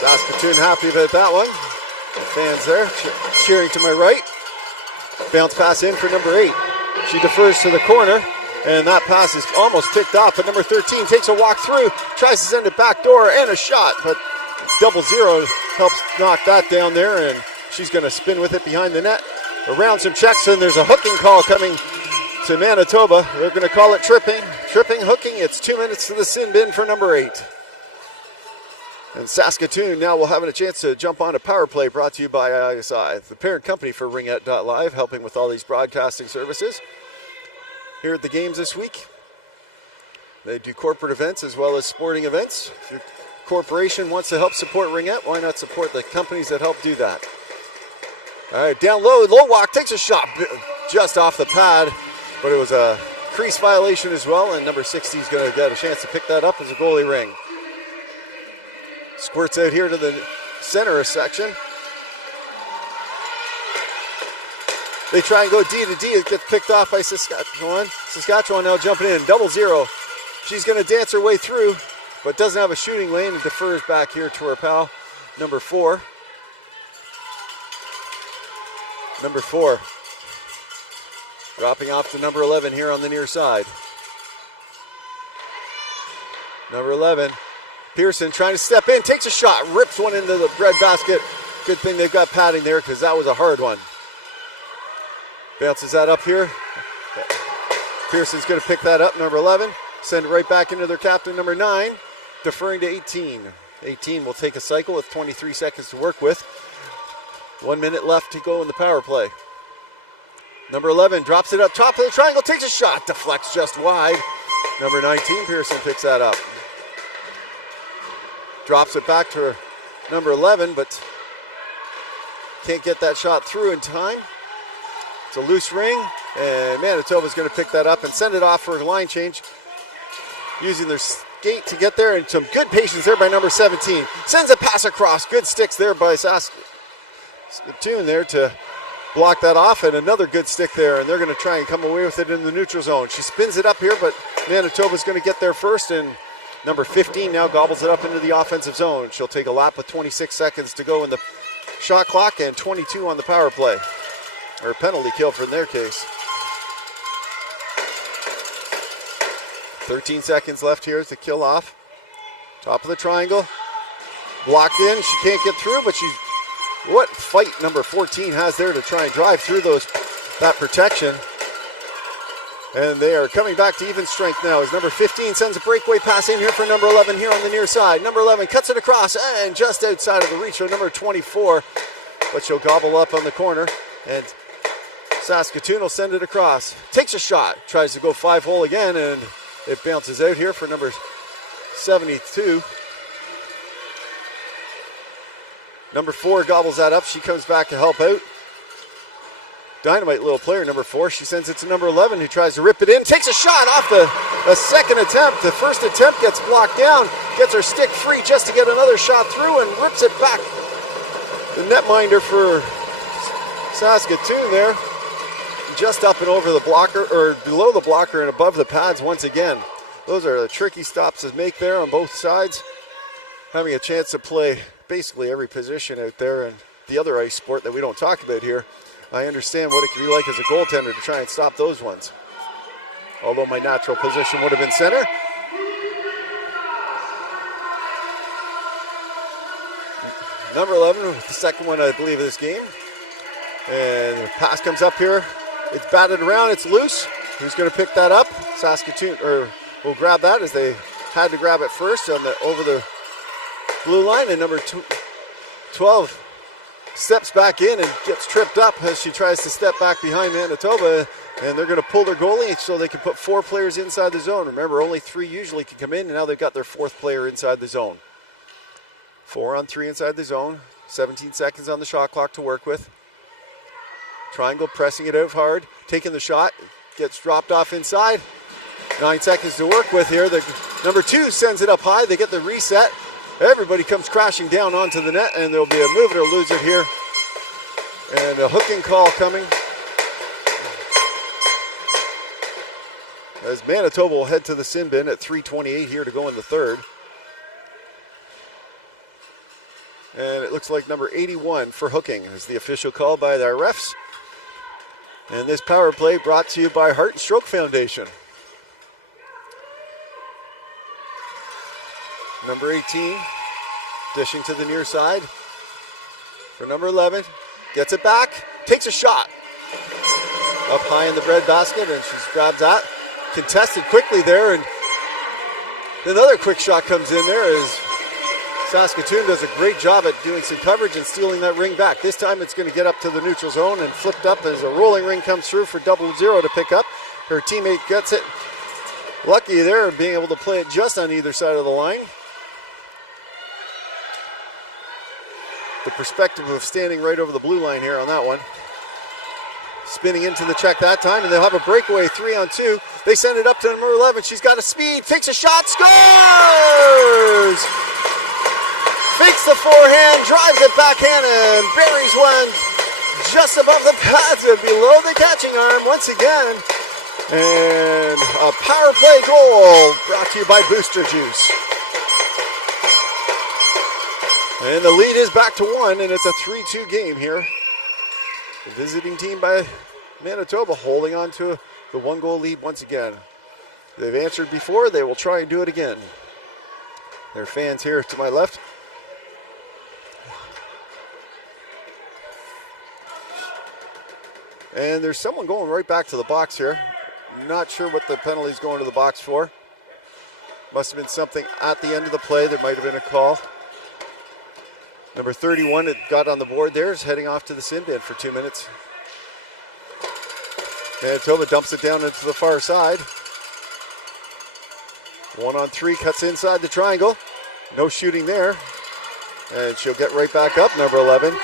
Saskatoon happy about that one. The fans there cheering to my right. Bounce pass in for number 8. She defers to the corner. And that pass is almost picked off, but number 13 takes a walk through, tries to send it back door and a shot, but 0-0 helps knock that down there, and she's going to spin with it behind the net. Around some checks, and there's a hooking call coming to Manitoba. They're going to call it tripping. Tripping, hooking. It's 2 minutes to the sin bin for number 8. And Saskatoon now will have a chance to jump on a power play brought to you by ISI, the parent company for Ringette.live, helping with all these broadcasting services. Here at the games this week, they do corporate events as well as sporting events. If your corporation wants to help support Ringette, why not support the companies that help do that? All right, down low, low walk, takes a shot just off the pad, but it was a crease violation as well, and number 60 is going to get a chance to pick that up as a goalie ring. Squirts out here to the center section. They try and go D to D. It gets picked off by Saskatchewan. Saskatchewan now jumping in, 0-0. She's going to dance her way through, but doesn't have a shooting lane and defers back here to her pal, number 4. Number 4. Dropping off to number 11 here on the near side. Number 11. Pearson trying to step in, takes a shot, rips one into the bread basket. Good thing they've got padding there because that was a hard one. Bounces that up here. Pearson's going to pick that up, number 11. Send it right back into their captain, number 9. Deferring to 18. 18 will take a cycle with 23 seconds to work with. 1 minute left to go in the power play. Number 11 drops it up top of the triangle, takes a shot, deflects just wide. Number 19, Pearson picks that up. Drops it back to number 11, but can't get that shot through in time. It's a loose ring, and Manitoba's going to pick that up and send it off for a line change. Using their skate to get there, and some good patience there by number 17. Sends a pass across. Good sticks there by Saskatoon there to block that off, and another good stick there, and they're going to try and come away with it in the neutral zone. She spins it up here, but Manitoba's going to get there first, and number 15 now gobbles it up into the offensive zone. She'll take a lap with 26 seconds to go in the shot clock and 22 on the power play. Or penalty kill for their case. 13 seconds left here to kill off. Top of the triangle. Blocked in. She can't get through, but she's... What fight number 14 has there to try and drive through that protection. And they are coming back to even strength now as number 15 sends a breakaway pass in here for number 11 here on the near side. Number 11 cuts it across and just outside of the reach of number 24. But she'll gobble up on the corner, and Saskatoon will send it across. Takes a shot, tries to go 5-hole again, and it bounces out here for number 72. Number 4 gobbles that up. She comes back to help out. Dynamite little player, number 4. She sends it to number 11, who tries to rip it in. Takes a shot off the second attempt. The first attempt gets blocked down. Gets her stick free just to get another shot through and rips it back. The netminder for Saskatoon there. Just up and over the blocker, or below the blocker and above the pads once again. Those are the tricky stops to make there on both sides. Having a chance to play basically every position out there, and the other ice sport that we don't talk about here. I understand what it can be like as a goaltender to try and stop those ones. Although my natural position would have been center. Number 11 with the second one, I believe, of this game. And the pass comes up here. It's batted around, it's loose. Who's going to pick that up? Saskatoon will grab that, as they had to grab it first over the blue line. And number 12 steps back in and gets tripped up as she tries to step back behind Manitoba. And they're going to pull their goalie so they can put 4 players inside the zone. Remember, only 3 usually can come in, and now they've got their 4th player inside the zone. 4 on 3 inside the zone. 17 seconds on the shot clock to work with. Triangle pressing it out hard, taking the shot, gets dropped off inside. 9 seconds to work with here. The number 2 sends it up high. They get the reset. Everybody comes crashing down onto the net, and there'll be a move it or lose it here. And a hooking call coming. As Manitoba will head to the sin bin at 3:28 here to go in the third. And it looks like number 81 for hooking is the official call by the refs. And this power play brought to you by Heart and Stroke Foundation. Number 18, dishing to the near side for number 11. Gets it back, takes a shot. Up high in the bread basket, and she grabs that. Contested quickly there, and another quick shot comes in there as Saskatoon does a great job at doing some coverage and stealing that ring back. This time it's going to get up to the neutral zone and flipped up as a rolling ring comes through for 0-0 to pick up. Her teammate gets it. Lucky there, being able to play it just on either side of the line. The perspective of standing right over the blue line here on that one. Spinning into the check that time, and they'll have a breakaway 3-on-2. They send it up to number 11. She's got a speed, takes a shot, scores! Fakes the forehand, drives it backhand, and buries one just above the pads and below the catching arm once again. And a power play goal brought to you by Booster Juice. And the lead is back to 1, and it's a 3-2 game here. The visiting team by Manitoba holding on to the 1-goal lead once again. They've answered before, they will try and do it again. There are fans here to my left. And there's someone going right back to the box here. Not sure what the penalty's going to the box for. Must have been something at the end of the play. There might have been a call. Number 31 that got on the board there is heading off to the sin bin for 2 minutes. Manitoba dumps it down into the far side. 1-on-3, cuts inside the triangle. No shooting there. And she'll get right back up, number 11.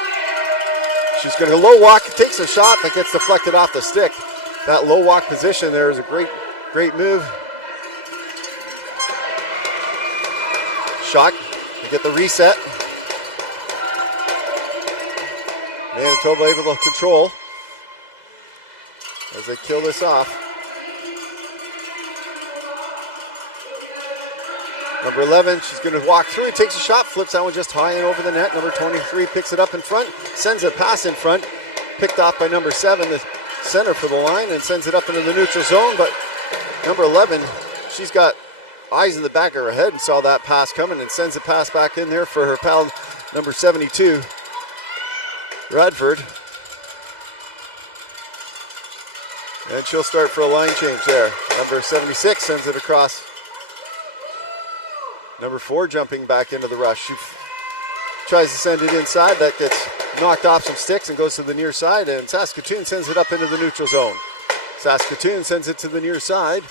She's going to low walk, takes a shot that gets deflected off the stick. That low walk position there is a great move. Shot, to get the reset. Manitoba able to control as they kill this off. Number 11, she's going to walk through, takes a shot, flips that one just high and over the net. Number 23 picks it up in front, sends a pass in front, picked off by number 7, the center for the line, and sends it up into the neutral zone. But number 11, she's got eyes in the back of her head and saw that pass coming and sends the pass back in there for her pal, number 72. Radford. And she'll start for a line change there. Number 76 sends it across. Number 4 jumping back into the rush. She tries to send it inside. That gets knocked off some sticks and goes to the near side. And Saskatoon sends it up into the neutral zone. Saskatoon sends it to the near side.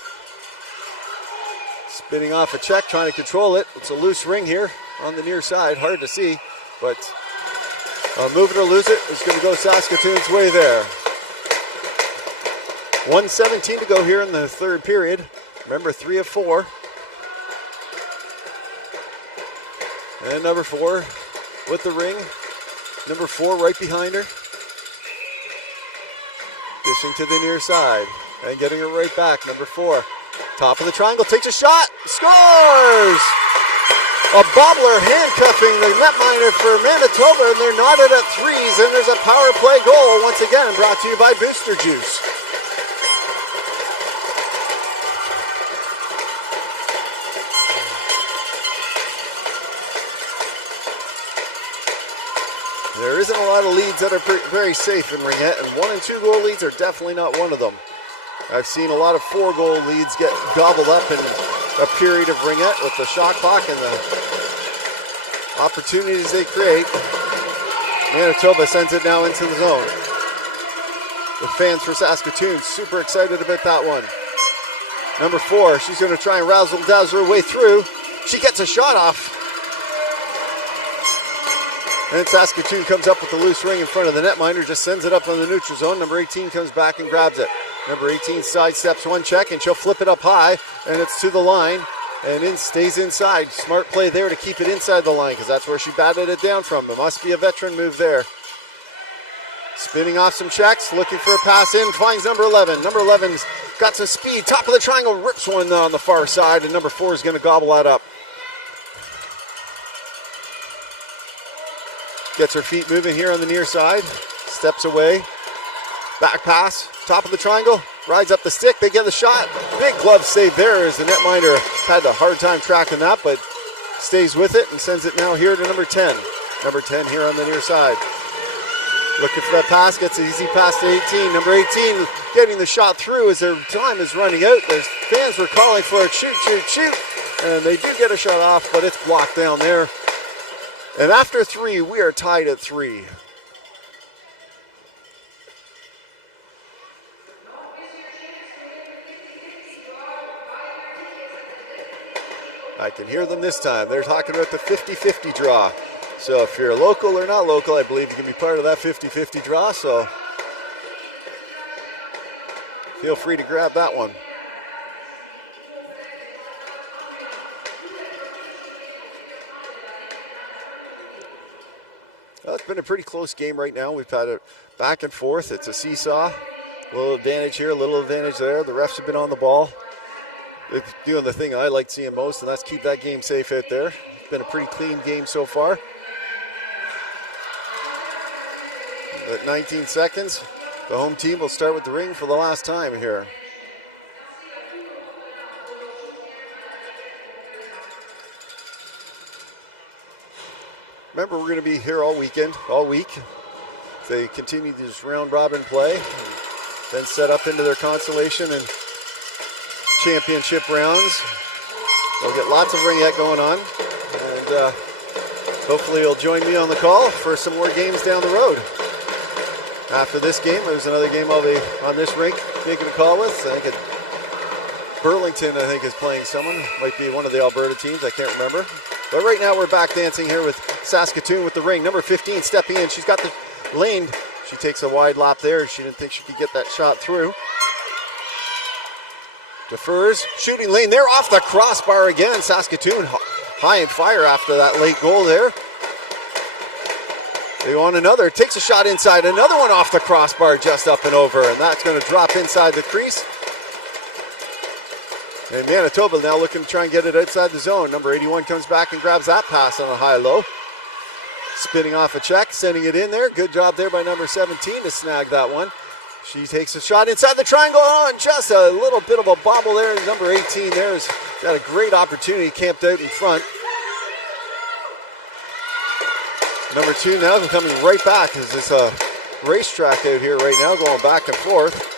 Spinning off a check, trying to control it. It's a loose ring here on the near side. Hard to see, but move it or lose it is going to go Saskatoon's way there. 1:17 to go here in the third period. Remember, 3 of 4. And number 4 with the ring. Number 4 right behind her. Dishing to the near side and getting it right back. Number 4. Top of the triangle, takes a shot, scores! A bobbler handcuffing the netminder for Manitoba, and they're knotted at 3s, and there's a power play goal once again brought to you by Booster Juice. There isn't a lot of leads that are very safe in Ringette, and 1 and 2 goal leads are definitely not one of them. I've seen a lot of 4-goal leads get gobbled up in a period of Ringette with the shot clock and the opportunities they create. Manitoba sends it now into the zone. The fans for Saskatoon super excited about that one. Number 4, she's going to try and razzle-dazzle her way through. She gets a shot off. And Saskatoon comes up with the loose ring in front of the netminder, just sends it up on the neutral zone. Number 18 comes back and grabs it. Number 18 sidesteps one check, and she'll flip it up high, and it's to the line, and stays inside. Smart play there to keep it inside the line, because that's where she batted it down from. It must be a veteran move there. Spinning off some checks, looking for a pass in, finds number 11. Number 11's got some speed, top of the triangle, rips one on the far side, and number 4 is going to gobble that up. Gets her feet moving here on the near side, steps away, back pass, top of the triangle, rides up the stick, they get the shot. Big glove save there as the netminder had a hard time tracking that, but stays with it and sends it now here to number 10. Number 10 here on the near side. Looking for that pass, gets an easy pass to 18. Number 18 getting the shot through as their time is running out. The fans were calling for it, shoot, shoot, shoot. And they do get a shot off, but it's blocked down there. And after 3, we are tied at 3. I can hear them this time. They're talking about the 50-50 draw. So if you're local or not local, I believe you can be part of that 50-50 draw. So feel free to grab that one. Well, it's been a pretty close game right now. We've had it back and forth. It's a seesaw. A little advantage here, a little advantage there. The refs have been on the ball. They're doing the thing I like seeing most, and that's keep that game safe out there. It's been a pretty clean game so far. At 19 seconds, the home team will start with the ring for the last time here. Remember, we're going to be here all weekend, all week. They continue this round robin play, then set up into their consolation and championship rounds. They'll get lots of ringette going on, and hopefully you'll join me on the call for some more games down the road. After this game, there's another game I'll be on this rink making a call with. I think Burlington, I think, is playing someone. Might be one of the Alberta teams, I can't remember. But right now we're back dancing here with Saskatoon with the ring. Number 15 stepping in. She's got the lane. She takes a wide lap there. She didn't think she could get that shot through. Defers, shooting lane there off the crossbar again. Saskatoon high and fire after that late goal there. They want another, takes a shot inside, another one off the crossbar just up and over, and that's going to drop inside the crease. And Manitoba now looking to try and get it outside the zone. Number 81 comes back and grabs that pass on a high-low. Spinning off a check, sending it in there. Good job there by number 17 to snag that one. She takes a shot inside the triangle. Oh, and just a little bit of a bobble there. Number 18 there has got a great opportunity, camped out in front. Number 2 now coming right back. Is this a racetrack out here right now, going back and forth.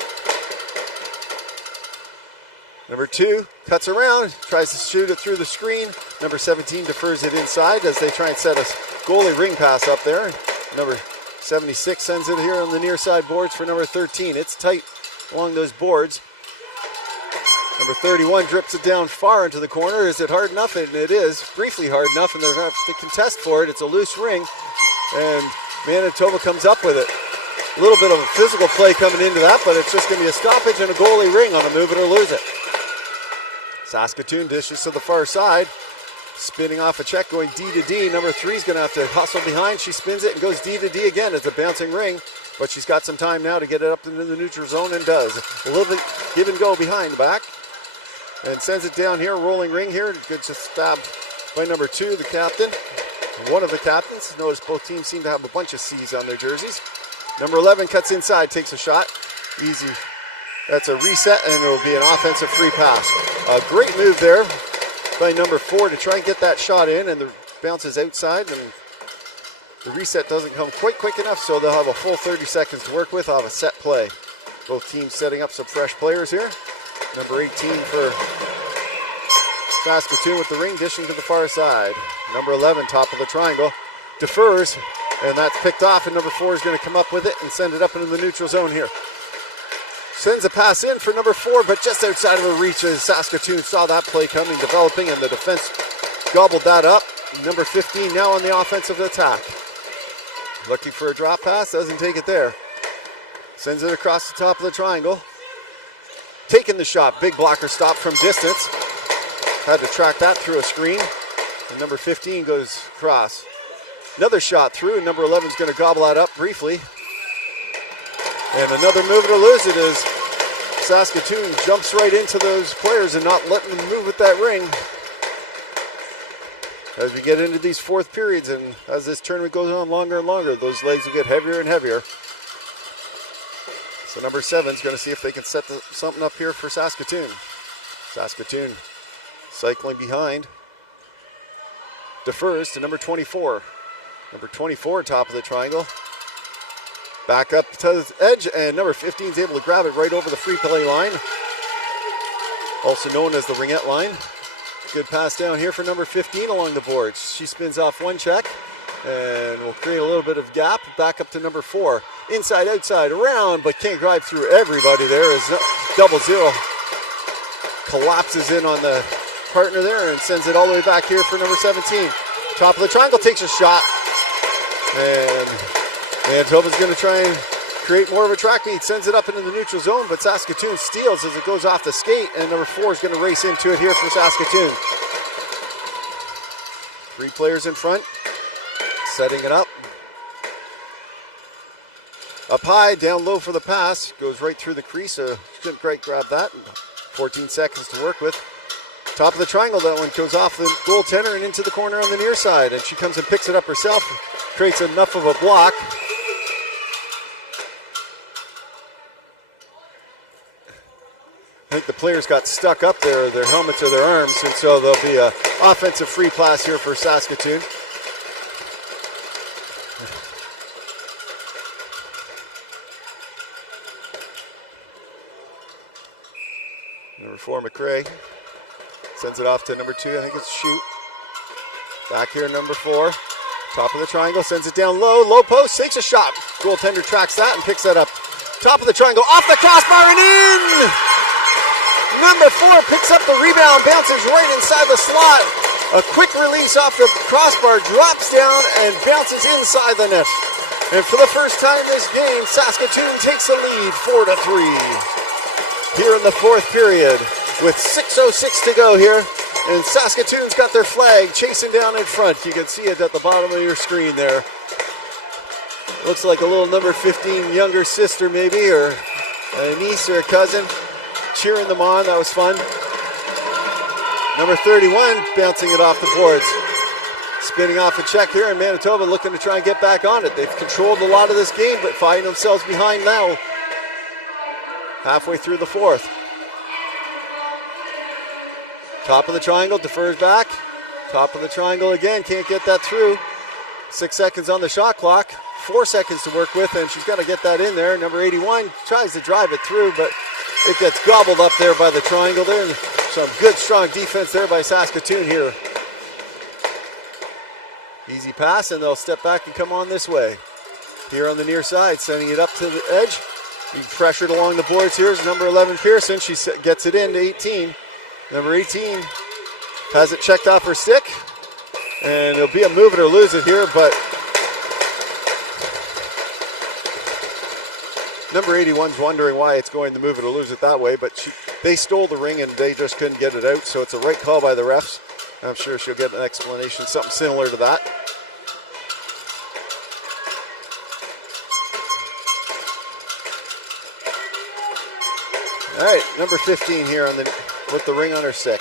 Number 2 cuts around, tries to shoot it through the screen. Number 17 defers it inside as they try and set a goalie ring pass up there. Number 76 sends it here on the near side boards for number 13. It's tight along those boards. Number 31 drips it down far into the corner. Is it hard enough? And it is briefly hard enough, and they're going to have to contest for it. It's a loose ring, and Manitoba comes up with it. A little bit of a physical play coming into that, but it's just going to be a stoppage and a goalie ring on a move it or lose it. Saskatoon dishes to the far side. Spinning off a check, going D to D. Number 3 is going to have to hustle behind. She spins it and goes D to D again. It's a bouncing ring, but she's got some time now to get it up into the neutral zone and does. A little bit give and go behind the back. And sends it down here, rolling ring here. Good stab by number 2, the captain. One of the captains. Notice both teams seem to have a bunch of C's on their jerseys. Number 11 cuts inside, takes a shot. Easy. That's a reset, and it will be an offensive free pass. A great move there by number 4 to try and get that shot in, and the bounces outside, and the reset doesn't come quite quick enough, so they'll have a full 30 seconds to work with off a set play. Both teams setting up some fresh players here. Number 18 for Saskatoon with the ring, dishing to the far side. Number 11, top of the triangle, defers, and that's picked off, and number 4 is going to come up with it and send it up into the neutral zone here. Sends a pass in for number 4, but just outside of the reach as Saskatoon saw that play coming, developing, and the defense gobbled that up. Number 15 now on the offensive attack. Looking for a drop pass, doesn't take it there. Sends it across the top of the triangle. Taking the shot, big blocker stop from distance. Had to track that through a screen. And number 15 goes across. Another shot through, and number 11 is going to gobble that up briefly. And another move to lose it is Saskatoon jumps right into those players and not letting them move with that ring. As we get into these fourth periods, and as this tournament goes on longer and longer, those legs will get heavier and heavier. So number 7 is going to see if they can set something up here for Saskatoon. Saskatoon cycling behind. defers to number 24. Number 24, top of the triangle. Back up to the edge, and number 15 is able to grab it right over the free play line, also known as the ringette line. Good pass down here for number 15 along the boards. She spins off one check, and will create a little bit of gap. Back up to number 4. Inside, outside, around, but can't drive through everybody there as 00 collapses in on the partner there and sends it all the way back here for number 17. Top of the triangle, takes a shot, and Manitoba's going to try and create more of a track meet. Sends it up into the neutral zone, but Saskatoon steals as it goes off the skate, and number 4 is going to race into it here for Saskatoon. 3 players in front, setting it up. Up high, down low for the pass. Goes right through the crease, so couldn't quite grab that. 14 seconds to work with. Top of the triangle, that one goes off the goaltender and into the corner on the near side, and she comes and picks it up herself. Creates enough of a block. I think the players got stuck up there, their helmets or their arms, and so there'll be an offensive free pass here for Saskatoon. Number 4, McRae, sends it off to number 2, I think it's Shoot. Back here, number 4, top of the triangle, sends it down low post, takes a shot. Goaltender tracks that and picks that up. Top of the triangle, off the crossbar and in! Number 4 picks up the rebound, bounces right inside the slot. A quick release off the crossbar, drops down and bounces inside the net. And for the first time this game, Saskatoon takes the lead 4-3. Here in the 4th period with 6:06 to go here. And Saskatoon's got their flag chasing down in front. You can see it at the bottom of your screen there. Looks like a little number 15 younger sister maybe, or a niece or a cousin, cheering them on. That was fun. Number 31 bouncing it off the boards. Spinning off a check here, and Manitoba looking to try and get back on it. They've controlled a lot of this game, but finding themselves behind now. Halfway through the 4th. Top of the triangle, defers back. Top of the triangle again, can't get that through. 6 seconds on the shot clock. 4 seconds to work with, and she's got to get that in there. Number 81 tries to drive it through, but it gets gobbled up there by the triangle there. And some good, strong defense there by Saskatoon here. Easy pass, and they'll step back and come on this way. Here on the near side, sending it up to the edge. Being pressured along the boards here is number 11, Pearson. She gets it in to 18. Number 18 has it checked off her stick. And it'll be a move it or lose it here, but number 81's wondering why it's going to move it or lose it that way, but they stole the ring and they just couldn't get it out, so it's a right call by the refs. I'm sure she'll get an explanation, something similar to that. All right, number 15 here with the ring on her stick.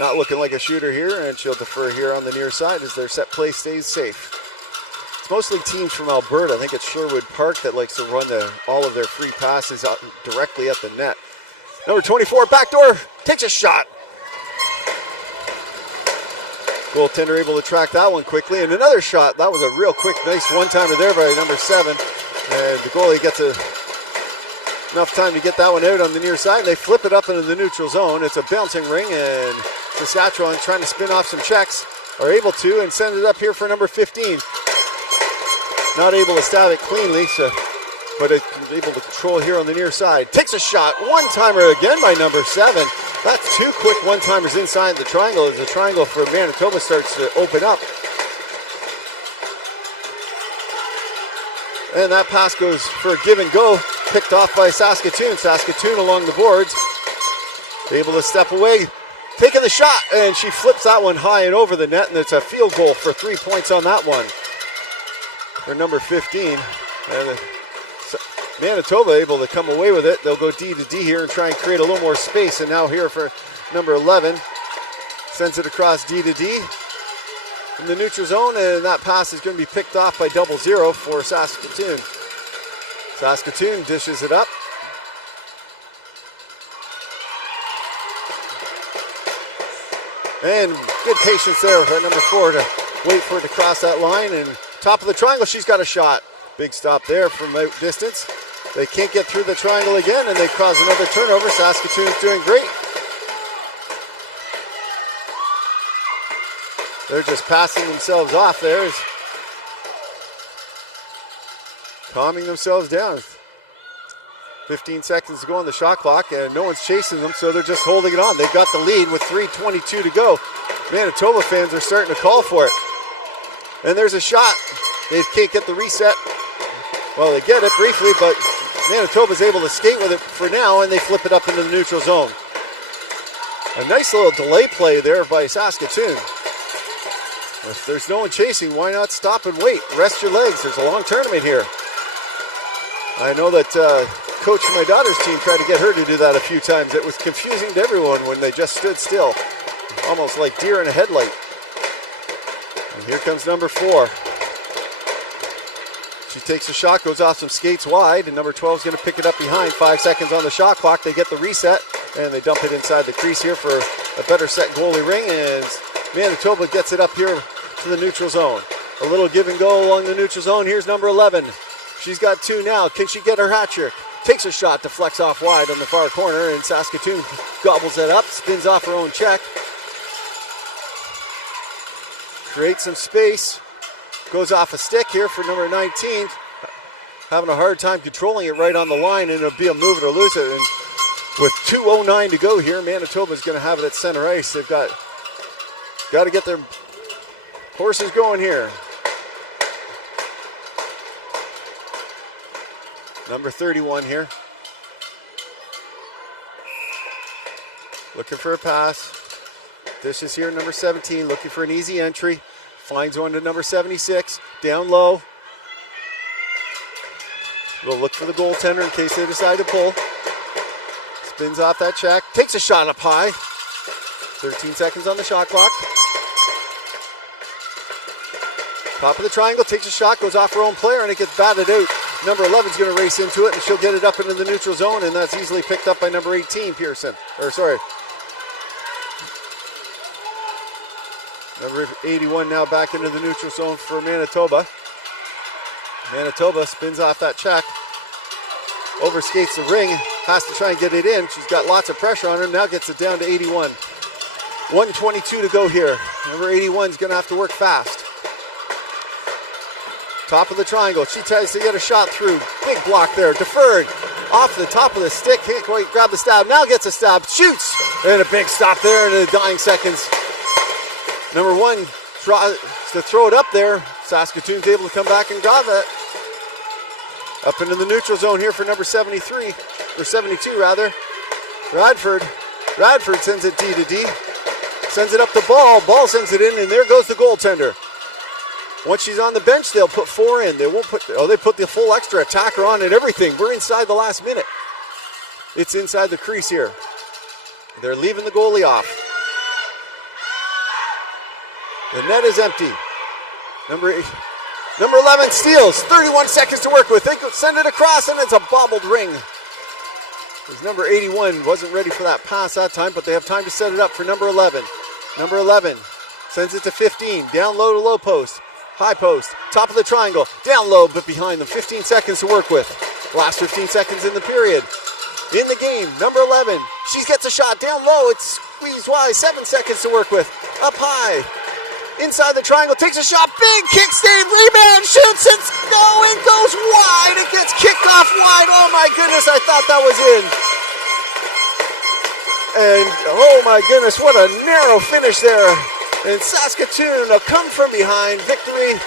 Not looking like a shooter here, and she'll defer here on the near side as their set play stays safe. It's mostly teams from Alberta. I think it's Sherwood Park that likes to run all of their free passes out directly at the net. Number 24, backdoor, takes a shot. Goaltender able to track that one quickly, and another shot. That was a real quick, nice one-timer there by number 7. And the goalie gets enough time to get that one out on the near side. They flip it up into the neutral zone. It's a bouncing ring, and Saskatchewan trying to spin off some checks, are able to, and send it up here for number 15. Not able to stab it cleanly, but it's able to control here on the near side. Takes a shot, one-timer again by number 7. That's 2 quick one-timers inside the triangle as the triangle for Manitoba starts to open up. And that pass goes for a give and go, picked off by Saskatoon. Saskatoon along the boards, able to step away, taking the shot, and she flips that one high and over the net, and it's a field goal for 3 points on that one. For number 15, and Manitoba able to come away with it. They'll go D to D here and try and create a little more space, and now here for number 11, sends it across D to D in the neutral zone, and that pass is going to be picked off by 00 for Saskatoon. Saskatoon dishes it up. And good patience there by number 4 to wait for it to cross that line. And top of the triangle, she's got a shot. Big stop there from out distance. They can't get through the triangle again, and they cause another turnover. Saskatoon's doing great. They're just passing themselves off there. Calming themselves down. 15 seconds to go on the shot clock, and no one's chasing them, so they're just holding it on. They've got the lead with 3:22 to go. Manitoba fans are starting to call for it. And there's a shot. They can't get the reset. Well, they get it briefly, but Manitoba's able to skate with it for now, and they flip it up into the neutral zone. A nice little delay play there by Saskatoon. If there's no one chasing, why not stop and wait? Rest your legs. There's a long tournament here. I know that coach of my daughter's team tried to get her to do that a few times. It was confusing to everyone when they just stood still, almost like deer in a headlight. And here comes number 4. She takes a shot, goes off some skates wide, and number 12 is going to pick it up behind. 5 seconds on the shot clock. They get the reset, and they dump it inside the crease here for a better set goalie ring, and Manitoba gets it up here to the neutral zone. A little give and go along the neutral zone. Here's number 11. She's got 2 now. Can she get her hat trick? Takes a shot to flex off wide on the far corner, and Saskatoon gobbles that up, spins off her own check. Creates some space. Goes off a stick here for number 19. Having a hard time controlling it right on the line, and it'll be a move it or lose it. And with 2:09 to go here, Manitoba's going to have it at center ice. They've got to get their horses going here. Number 31 here. Looking for a pass. This is here, number 17, looking for an easy entry. Finds one to number 76, down low. We'll look for the goaltender in case they decide to pull. Spins off that check, takes a shot up high. 13 seconds on the shot clock. Top of the triangle, takes a shot, goes off her own player, and it gets batted out. Number 11 is going to race into it, and she'll get it up into the neutral zone, and that's easily picked up by number 18, Pearson. Number 81 now back into the neutral zone for Manitoba. Manitoba spins off that check. Overskates the ring. Has to try and get it in. She's got lots of pressure on her. Now gets it down to 81. 1:22 to go here. Number 81 is going to have to work fast. Top of the triangle. She tries to get a shot through. Big block there. Deferred. Off the top of the stick. Can't quite grab the stab. Now gets a stab. Shoots. And a big stop there in the dying seconds. Number 1 tries to throw it up there. Saskatoon's able to come back and grab that. Up into the neutral zone here for number 73, or 72 rather. Radford sends it D to D. Sends it up the ball. Ball sends it in, and there goes the goaltender. Once she's on the bench, they'll put 4 in. They won't put, they put the full extra attacker on and everything. We're inside the last minute. It's inside the crease here. They're leaving the goalie off. The net is empty. Number 11 steals. 31 seconds to work with. They send it across, and it's a bobbled ring. Because number 81 wasn't ready for that pass that time, but they have time to set it up for number 11. Number 11 sends it to 15. Down low to low post. High post. Top of the triangle. Down low, but behind them. 15 seconds to work with. Last 15 seconds in the period. In the game, number 11. She gets a shot down low. It's squeezed wide. 7 seconds to work with. Up high. Inside the triangle, takes a shot, big kick stayed, rebound, shoots, it's going, goes wide, it gets kicked off wide. Oh my goodness, I thought that was in. And oh my goodness, what a narrow finish there. And Saskatoon, a come from behind victory.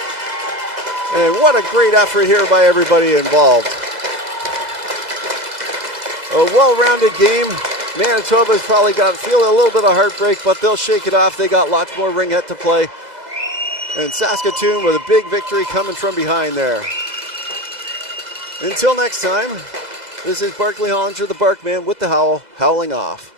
And what a great effort here by everybody involved. A well-rounded game. Manitoba's probably got feeling a little bit of heartbreak, but they'll shake it off. They got lots more ringette to play. And Saskatoon with a big victory coming from behind there. Until next time, this is Barkley Hollinger, the Barkman, with the howl, howling off.